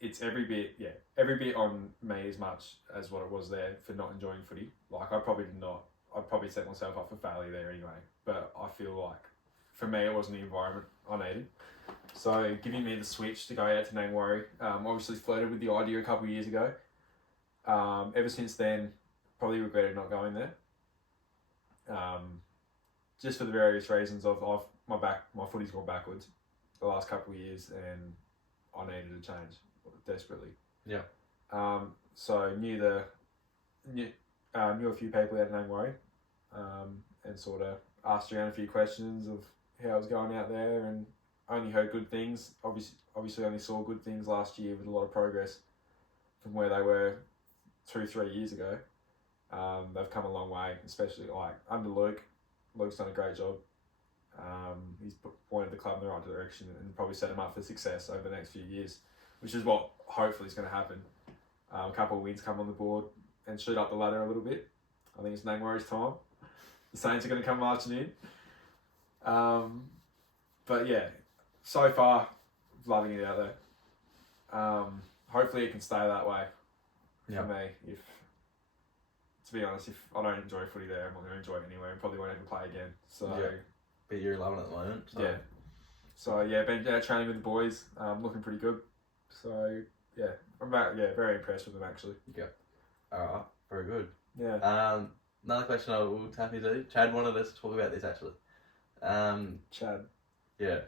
It's every bit on me as much as what it was there for not enjoying footy. Like I'd probably set myself up for failure there anyway. But I feel like for me it wasn't the environment I needed. So giving me the switch to go out to Nangwarry, obviously flirted with the idea a couple of years ago. Ever since then, probably regretted not going there. Just for the various reasons of my footy's gone backwards the last couple of years, and I needed a change desperately. Yeah. So knew a few people out in Nangwarry, and sort of asked around a few questions of how I was going out there, and only heard good things. Obviously only saw good things last year with a lot of progress from where they were 2-3 years ago. They've come a long way, especially like under Luke. Luke's done a great job. He's pointed the club in the right direction and probably set them up for success over the next few years, which is what hopefully is going to happen. A couple of wins come on the board and shoot up the ladder a little bit. I think it's Nangwarry's time. The Saints are going to come marching in. But yeah, so far, loving it out there. Hopefully it can stay that way for me. To be honest, if I don't enjoy footy there, I'm not going to enjoy it anywhere and probably won't ever play again. So But you're loving it at the moment. So. Yeah. So yeah, been training with the boys, looking pretty good. So yeah, I'm very impressed with them actually. Yeah. Alright, very good. Yeah. Another question I will tap you to. Chad wanted us to talk about this actually. Chad. Yeah.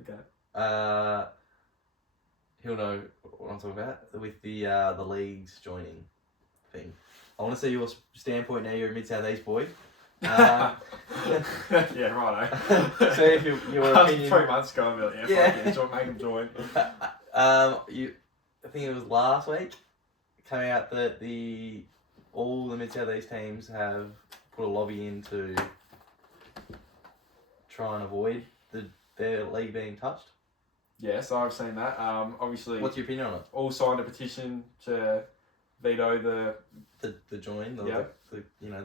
Okay. He'll know what I'm talking about with the leagues joining thing. I want to see your standpoint now. You're a Mid-South East boy. Yeah, righto. So if your opinion... 3 months ago, I'm like, make them join. I think it was last week, came out that all the Mid-South East teams have put a lobby in to try and avoid their league being touched. Yes, I've seen that. Obviously... What's your opinion on it? All signed a petition to veto the join, the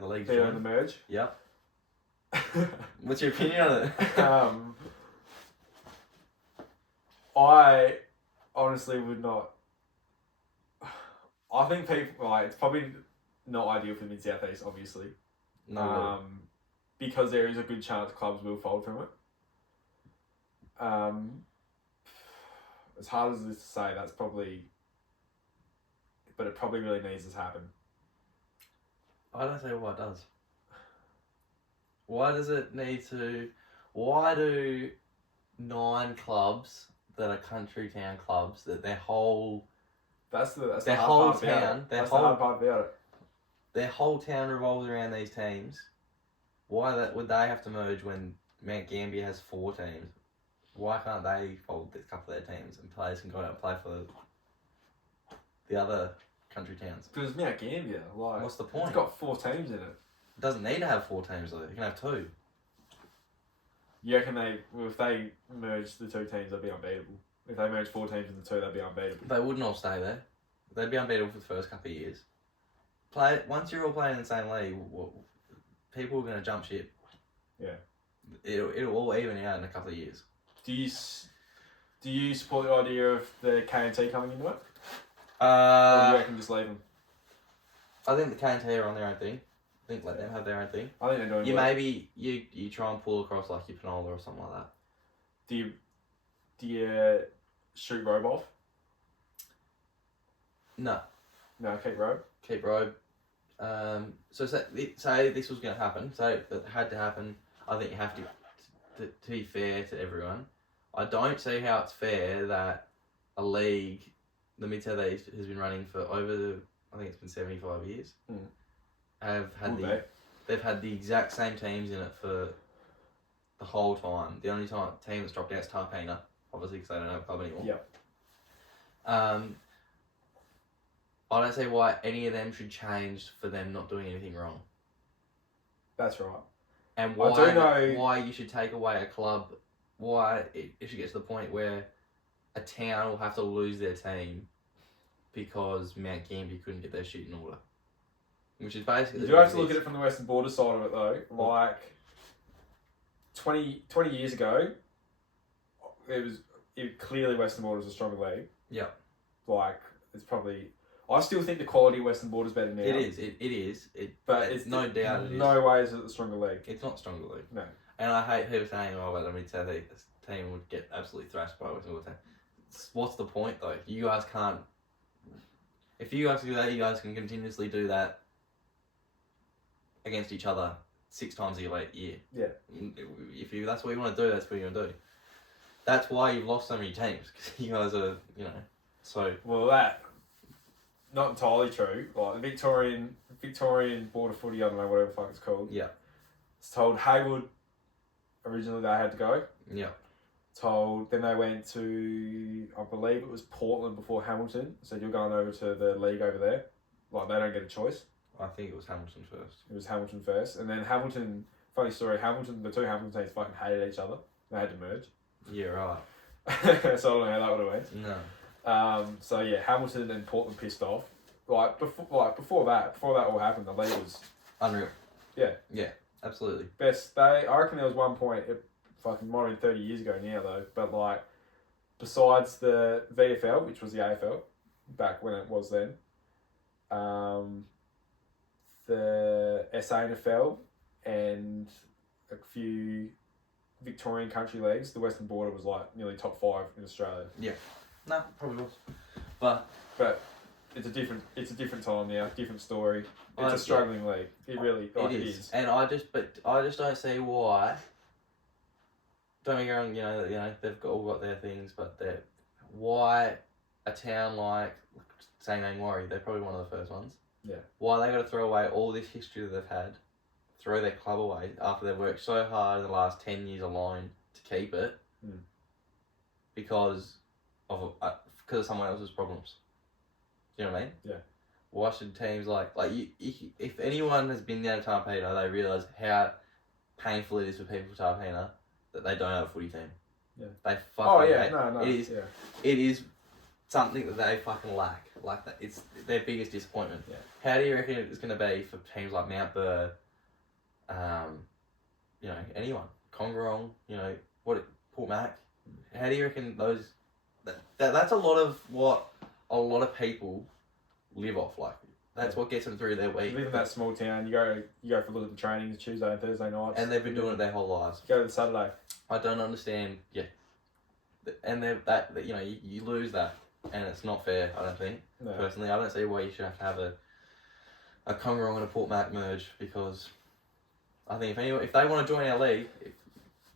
league veto join. the merge. Yep. What's your opinion on it? I honestly would not. I think people it's probably not ideal for the Mid-South East, obviously. No. Because there is a good chance clubs will fold from it. As hard as it is to say, that's probably. But it probably really needs to happen. I don't see why it does. Why does it need to? Why do 9 clubs that are country town clubs that their whole that's the their hard whole part town about it. their That's whole the hard part about it. Their whole town revolves around these teams? Why would they have to merge when Mount Gambier has 4 teams? Why can't they fold a couple of their teams and players can go out and play for the other country towns? Because Mount Gambier, what's the point? It's got 4 teams in it. It doesn't need to have 4 teams though. You can have 2. You reckon if they merge the 2 teams, they'd be unbeatable? If they merge 4 teams into 2, they'd be unbeatable. They wouldn't all stay there. They'd be unbeatable for the first couple of years. Once you're all playing in the same league, people are going to jump ship. Yeah. It'll all even out in a couple of years. Do you support the idea of the KNT coming into it? Or do you reckon just leave them? I think the KNT are on their own thing. I think let them have their own thing. I think they're doing You well. maybe you try and pull across like your Panola or something like that. Do you shoot Robe off? No. No, keep Robe. Keep Robe. So say this was going to happen. So it had to happen. I think you have to be fair to everyone. I don't see how it's fair that a league, the Mid-South East, has been running for I think it's been 75 years. They've had the exact same teams in it for the whole time. The only team that's dropped out is Tarpena, obviously because they don't have a club anymore. Yep. I don't see why any of them should change for them not doing anything wrong. That's right. And why you should take away a club, why it should get to the point where a town will have to lose their team because Mount Gambier couldn't get their shit in order. Which is basically... You do have to look at it from the Western Border side of it though. Like 20 years ago, clearly Western Border was a stronger league. Yeah. Like, it's probably... I still think the quality of Western Border is better now. It is. But it's no doubt it is. No way is it the stronger league. It's not stronger league. No. And I hate people saying, oh, well, I mean, so this team would get absolutely thrashed by Western Border. What's the point though? You guys can't... If you guys do that, you guys can continuously do that against each other 6 times a year. Yeah. That's what you want to do, that's what you're going to do. That's why you've lost so many teams, because you guys are, so... Well, that... Not entirely true. Like, the Victorian Border Footy, I don't know, whatever the fuck it's called. Yeah. It's told Haywood, originally they had to go. Yeah. Then they went to, I believe it was Portland before Hamilton. So you're going over to the league over there. Like, they don't get a choice. I think it was Hamilton first. It was Hamilton first. And then Hamilton, funny story, the two Hamilton teams fucking hated each other. They had to merge. Yeah, right. So I don't know how that would have went. No. So yeah, Hamilton and Portland pissed off. Before that all happened, the league was unreal. Yeah. Yeah, absolutely. I reckon there was one point, it fucking might have been 30 years ago now though, but like, besides the VFL, which was the AFL, back when it was then, the SANFL and a few Victorian country leagues, the Western Border was like nearly top 5 in Australia. Yeah. No, probably was. But it's a different time now, different story. It's a struggling league. It really it is. And I just don't see why. Don't get me wrong, they've all got their things, but why a town like say Warri, they're probably one of the first ones. Yeah. Why they got to throw away all this history that they've had, throw their club away after they've worked so hard in the last 10 years alone to keep it, because of someone else's problems. Do you know what I mean? Yeah. Why should teams if anyone has been down to Tarpena, they realise how painful it is for people for Tarpena that they don't have a footy team. Yeah. They fucking no. It is something that they fucking lack. Like that, it's their biggest disappointment. Yeah. How do you reckon it's going to be for teams like Mount Bird, anyone, Conger, Port Mac? How do you reckon those? That's a lot of what a lot of people live off. Like that's what gets them through their week. You live in that small town. You go for a look at the trainings Tuesday and Thursday nights, and they've been doing it their whole lives. Go to the Saturday. I don't understand. Yeah, and you lose that, and it's not fair. I don't think. No. Personally, I don't see why you should have a Conger and a Port Mac merge, because I think if they want to join our league,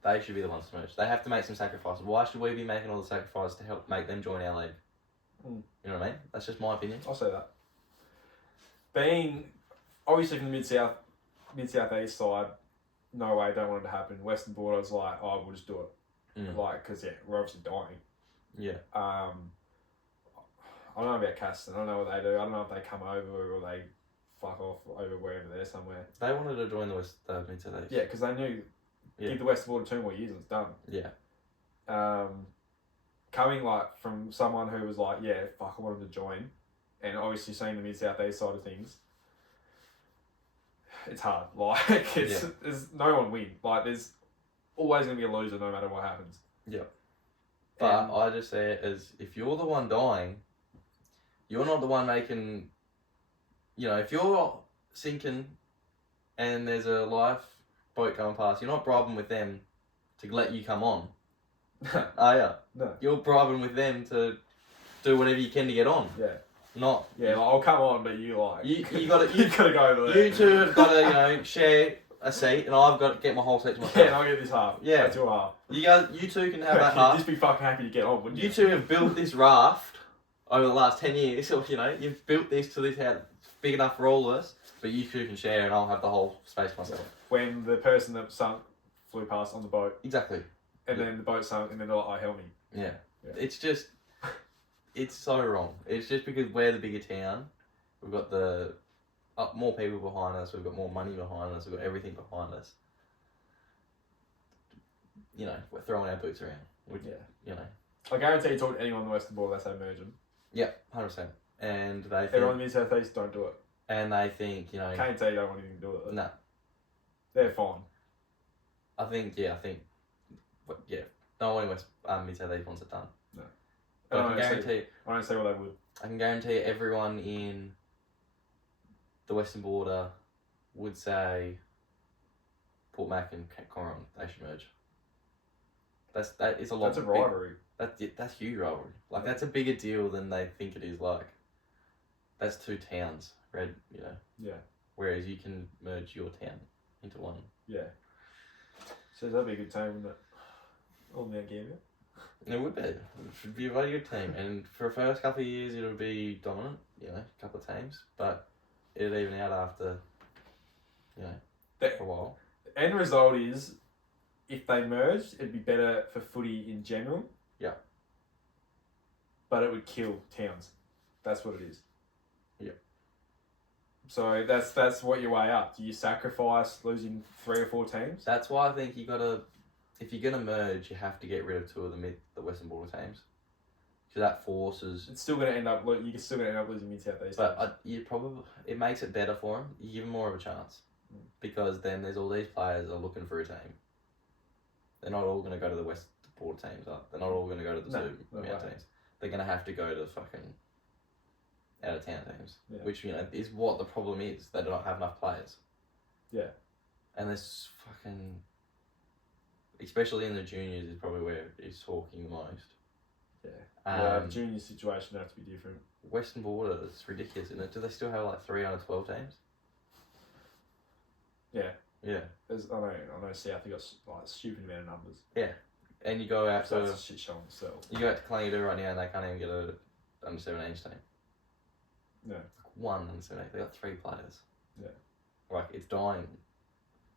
they should be the ones to merge. They have to make some sacrifices. Why should we be making all the sacrifices to help make them join our league? You know what I mean? That's just my opinion. I'll say that. Being obviously from the mid-south east side, no way, don't want it to happen. Western Border's like, oh, we'll just do it. Because we're obviously dying. Yeah. I don't know about Caston. I don't know what they do. I don't know if they come over or they fuck off over wherever they're somewhere. They wanted to join the mid-south east. Yeah, because they knew give the Western Border 2 more years and it's done. Yeah. Coming from someone who was like, yeah, fuck, I wanted to join, and obviously seeing the mid-south east side of things, it's hard. There's no one win. There's always going to be a loser no matter what happens. Yeah. But I just say it as, if you're the one dying, You're not the one making. You know, if you're sinking and there's a lifeboat going past, you're not bribing with them to let you come on. Are you? No. You're bribing with them to do whatever you can to get on. Yeah. Not. Yeah, like, I'll come on, but you like. You gotta. You gotta go over there. You two have got to, share a seat, and I've got to get my whole seat to myself. Yeah, and I'll get this half. Yeah. That's your half. You two can have that You'd half. just be fucking happy to get on, wouldn't you? You two have built this raft over the last 10 years, so, you've built this to this house, big enough for all of us, but you two can share, and I'll have the whole space myself. When the person that sunk flew past on the boat. Exactly. And then the boat sunk, and then they're like, "Oh, help me." Yeah. Yeah. It's just, it's so wrong. It's just because we're the bigger town. We've got more people behind us. We've got more money behind us. We've got everything behind us. We're throwing our boots around. I guarantee you talk to anyone on the Western Border, they say merging. Yep, 100%. And they think, Everyone in the South East don't do it. and they think, Can't tell you don't want anything to do with it. no. They're fine. I think, no one in Mid-South East wants it done. No. But I I don't see what they would. I can guarantee everyone in the Western Border would say Port Mac and Coron, they should merge. That is a lot. That's a rivalry. That's huge rivalry. Like, that's a bigger deal than they think it is. Like, that's two towns, Yeah. Whereas you can merge your town into one. Yeah. So that'd be a good team, wouldn't it? On Mount Gambier. It would be. It should be a very good team. And for the first couple of years, it'll be dominant, a couple of teams. But it'll even out after, for a while. The end result is, if they merged, it'd be better for footy in general. Yeah. But it would kill towns. That's what it is. Yeah. So that's what you weigh up. Do you sacrifice losing 3 or 4 teams? That's why I think you gotta, if you're gonna merge, you have to get rid of 2 of the Western Border teams. So that forces. It's still gonna end up. You're still gonna end up losing Mid-South East. But it makes it better for them. You give them more of a chance, because then there's all these players that are looking for a team. They're not all gonna go to the West Border teams. They're not all gonna go to the two Mount teams. They're gonna have to go to fucking out of town teams, which is what the problem is. They don't have enough players. Yeah. And there's fucking, especially in the juniors, is probably where it's talking the most. Yeah. The junior situation would have to be different. Western Border, it's ridiculous, isn't it? Do they still have like 3 out of 12 teams? Yeah. Yeah. I know South, you got like a stupid amount of numbers. Yeah. And you go out So to that's a shit show on itself. You go out to Collingwood right now, and they can't even get a under 17 team. No. One under 17. They got 3 players. Yeah. Like, it's dying.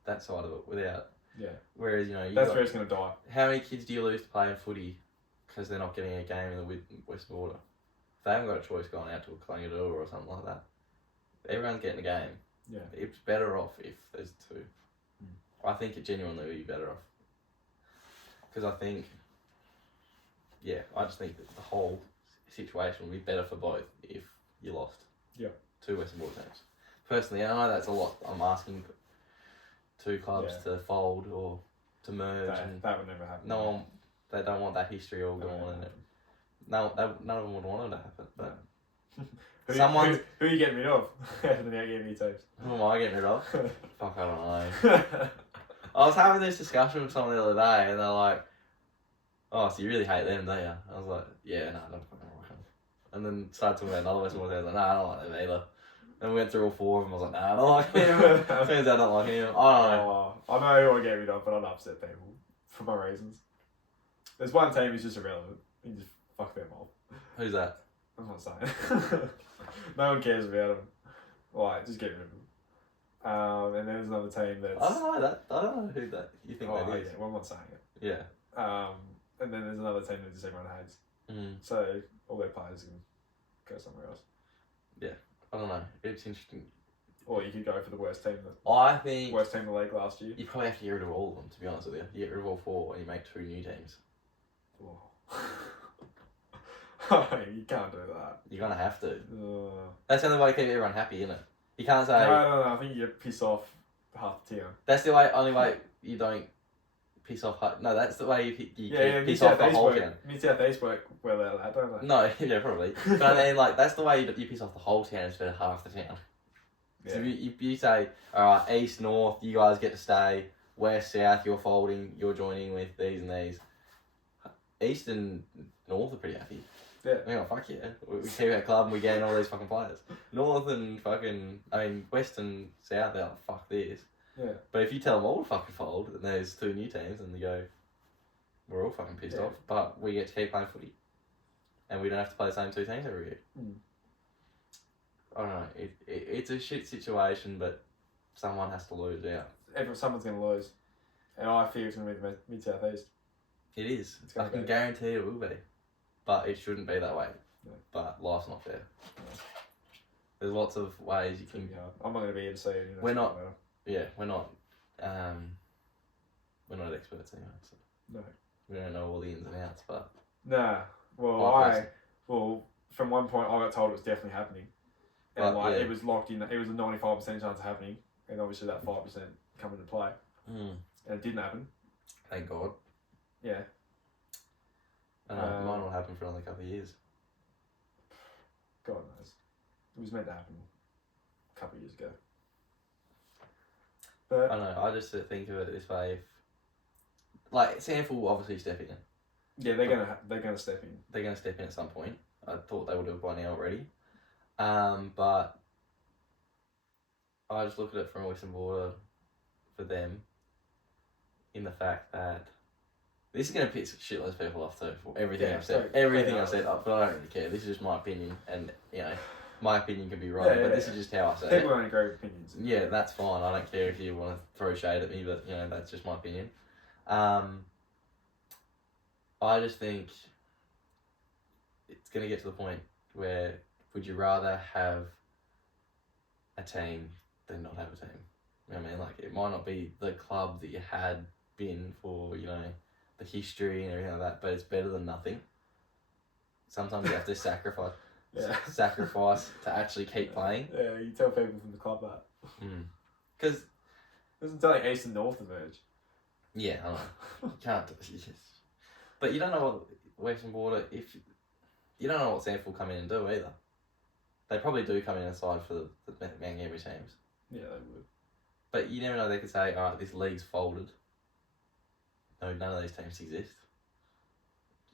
That side of it without. Yeah. Whereas that's where it's gonna die. How many kids do you lose to playing footy because they're not getting a game in the Western Border? If they haven't got a choice going out to a Collingwood or something like that, everyone's getting a game. Yeah. It's better off if there's 2. I think it genuinely would be better off. Because I think, I just think that the whole situation would be better for both if you lost 2 Western Border teams. Personally, I know that's a lot. I'm asking 2 clubs to fold or to merge. That would never happen. No one, they don't want that history all going on in it. No, none of them would want it to happen. But who are you getting rid of? The Mount Gambier teams. Who am I getting rid of? Fuck, I don't know. I was having this discussion with someone the other day, and they're like, "Oh, so you really hate them, don't you?" I was like, "Yeah, no, I don't fucking like them." And then started talking about another Western Border. I was like, "No, I don't like them either." Then we went through all 4 of them. I was like, "Nah, I don't like him." Turns out I don't like him. I don't know. I know who I get rid of, but I'd upset people for my reasons. There's one team who's just irrelevant. You can just fuck them off. Who's that? I'm not saying. No one cares about them. Like, just get rid of them. And then there's another team that's... I don't know who that you think that is. Yeah, well, I'm not saying it. Yeah. And then there's another team that just everyone hates. So all their players can go somewhere else. Yeah, I don't know. It's interesting. Or you could go for the worst team. I think worst team in the league last year. You probably have to get rid of all of them, to be honest with you. You get rid of all 4 and you make 2 new teams. You can't do that. You're gonna have to. That's the only way to keep everyone happy, isn't it? You can't say. No. I think you piss off half the town. That's the only way you don't piss off. No, that's the way you Yeah, piss off the whole town. Mid-South East work well they're allowed, don't they? No, yeah, probably. But I mean, like, that's the way you piss off the whole town instead of half the town. Yeah. So if you say, all right, east, north, you guys get to stay. West, south, you're folding. You're joining with these and these. East and north are pretty happy. Yeah. I mean, fuck yeah. We keep our club and we gain all these fucking players. North and West and South, they're like, fuck this. Yeah. But if you tell them all to fucking fold, and there's 2 new teams, and they go, we're all fucking pissed off, but we get to keep playing footy. And we don't have to play the same 2 teams every year. Mm. I don't know. It's a shit situation, but someone has to lose out. Someone's going to lose. And I fear it's going to be the Mid-South East. It is. I can guarantee it will be. But it shouldn't be that way. No. But life's not fair. No. There's lots of ways you can... I'm not going to be able to say it. We're not... Yeah, we're not... we're not experts anyway, so... No. We don't know all the ins and outs, but... Nah. Well, from one point I got told it was definitely happening. And it was locked in. It was a 95% chance of happening. And obviously that 5% come into play. Mm. And it didn't happen. Thank God. Yeah. It might not happen for another couple of years. God knows. It was meant to happen a couple of years ago. But I don't know. I just think of it this way: if Sanford will obviously step in. Yeah, they're gonna step in. They're gonna step in at some point. I thought they would have by now already. But I just look at it from a Western border for them. In the fact that this is going to piss shitloads of people off too, for everything I've said. I've said, but I don't really care. This is just my opinion, and my opinion can be wrong, but this is just how I say it. People don't agree with opinions. Yeah, that's fine. I don't care if you want to throw shade at me, but that's just my opinion. I just think it's going to get to the point where would you rather have a team than not have a team? You know what I mean? Like, it might not be the club that you had been for, the history and everything like that, but it's better than nothing. Sometimes you have to sacrifice to actually keep playing. Yeah, you tell people from the club that. Because it doesn't tell like East and North emerge. Yeah, I know. You can't do it. But you don't know what Western Border, you don't know what Sanford will come in and do either. They probably do come in aside for the Mount Gambier teams. Yeah, they would. But you never know, they could say, alright, this league's folded. No, none of these teams exist.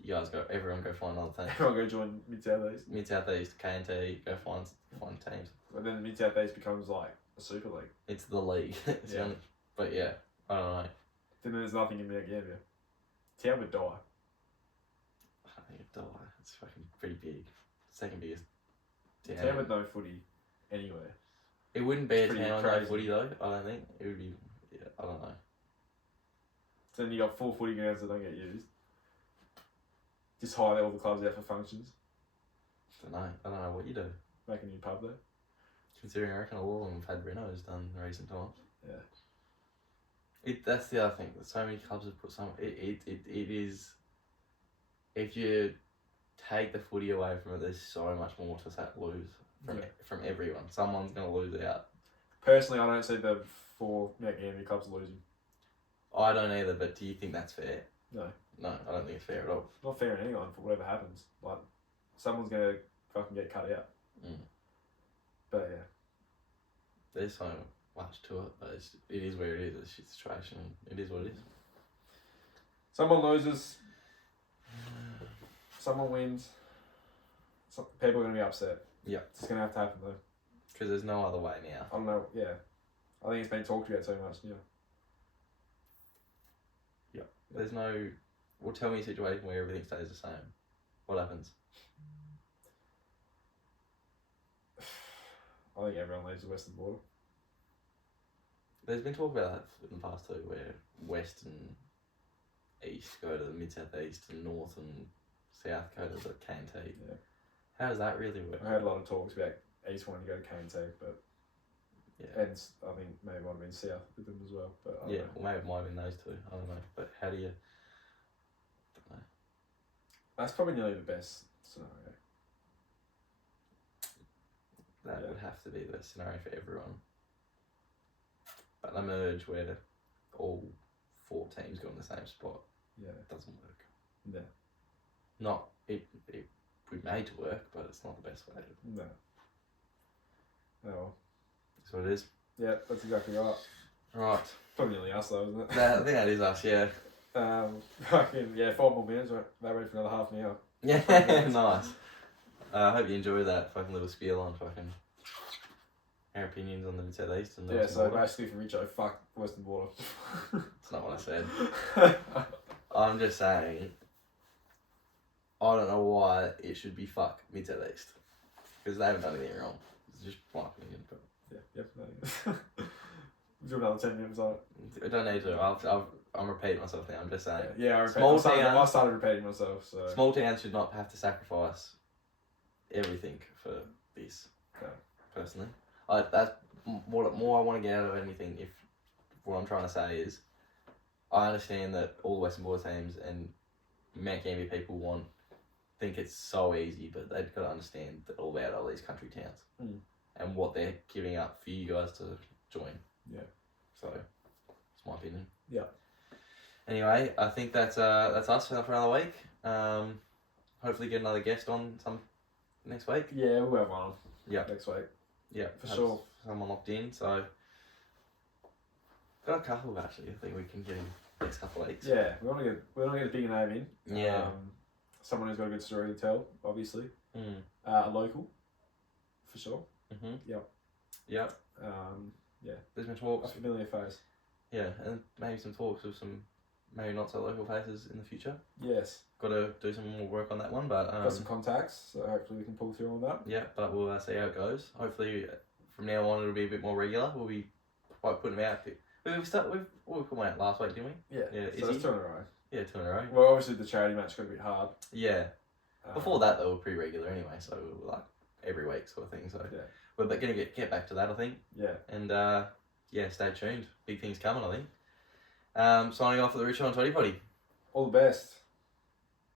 You guys everyone go find another team. Everyone go join Mid-South East. Mid-South East, K&T, go find teams. But then Mid-South East becomes like a super league. It's the league. But yeah, I don't know. Then there's nothing in Mount Gambier. Town would die. I think it'd die. It's fucking pretty big. Second biggest town. Town with no footy anywhere. It wouldn't be a town with no footy though, I don't think. It would be, I don't know. So then you got 4 footy grounds that don't get used. Just hire all the clubs out for functions. I don't know what you do. Make a new pub there. Considering I reckon a lot of them have had renos done in recent times. Yeah. That's the other thing. So many clubs have put some. It is. If you take the footy away from it, there's so much more to lose from everyone. Someone's going to lose out. Personally, I don't see the 4 Mount Gambier clubs losing. I don't either, but do you think that's fair? No. No, I don't think it's fair at all. Not fair on anyone for whatever happens. Like, someone's going to fucking get cut out. But yeah. There's so much to it, but it is where it is. It's a shit situation. It is what it is. Someone loses. Someone wins. People are going to be upset. Yeah. It's going to have to happen though. Because there's no other way now. I don't know, yeah. I think it's been talked about so much, Yeah. There's no... Well, tell me a situation where everything stays the same. What happens? I think everyone leaves the Western Border. There's been talk about that in the past too, where West and East go to the Mid-South East and North and South go to the K&T. Yeah. How does that really work? I heard a lot of talks about East wanting to go to K&T, but... Yeah. And I think maybe it might have been South with them as well, but I don't know. Well, maybe it might have been those two. I don't know. But how do you... I don't know. That's probably nearly the best scenario. That would have to be the best scenario for everyone. But a merge where all 4 teams go in the same spot. Yeah. It doesn't work. Yeah. Not it we made to work, but it's not the best way. No. Oh well. That's what it is. Yeah, that's exactly right. Right. Probably only us though, isn't it? I think that is us, yeah. Fucking, 5 more minutes, we're about ready for another half an hour. Yeah, nice. I hope you enjoyed that fucking little spiel on fucking our opinions on the Mid-South-East and the Yeah, Western so Border. basically for Richo, fuck Western Border. That's not what I said. I'm just saying, I don't know why it should be fuck Mid-South-East. Because they haven't done anything wrong. It's just my opinion. But Do another 10 minutes on it. I don't need to. I'm repeating myself now. I'm just saying. Yeah, I started repeating myself. So Small towns should not have to sacrifice everything for this. Yeah. Personally, that's what more I want to get out of anything. If what I'm trying to say is, I understand that all the Western Border teams and Mount Gambier people think it's so easy, but they've got to understand that all about all these country towns and what they're giving up for you guys to join. Yeah. So, it's my opinion. Yeah. Anyway, I think that's us for another week. Hopefully get another guest on next week. Yeah, we'll have one Yeah. next week. Yeah, For sure. Someone locked in, so got a couple actually. I think we can get in next couple of weeks. Yeah, we want to get a big name in. Yeah. Someone who's got a good story to tell, obviously. Mm. A local, for sure. Mhm. Yep. Yep. Yeah. There's been A talks. familiar face. Yeah, and maybe some talks of some maybe not so local faces in the future. Yes. Got to do some more work on that one, but Got some contacts, so hopefully we can pull through on that. yeah, but we'll see how it goes. Hopefully, from now on it'll be a bit more regular. We'll be putting them out. We put them out last week, didn't we? Yeah. Yeah. So that's 2 in a row. Yeah, 2 in a row. Well, obviously the charity match got a bit hard. Yeah. Before that, they were pretty regular anyway, so we were like every week sort of thing. So Yeah. we're going to get back to that, I think. Yeah. And yeah, stay tuned. Big things coming, I think. Signing off for the Richo Toddy Poddy. All the best.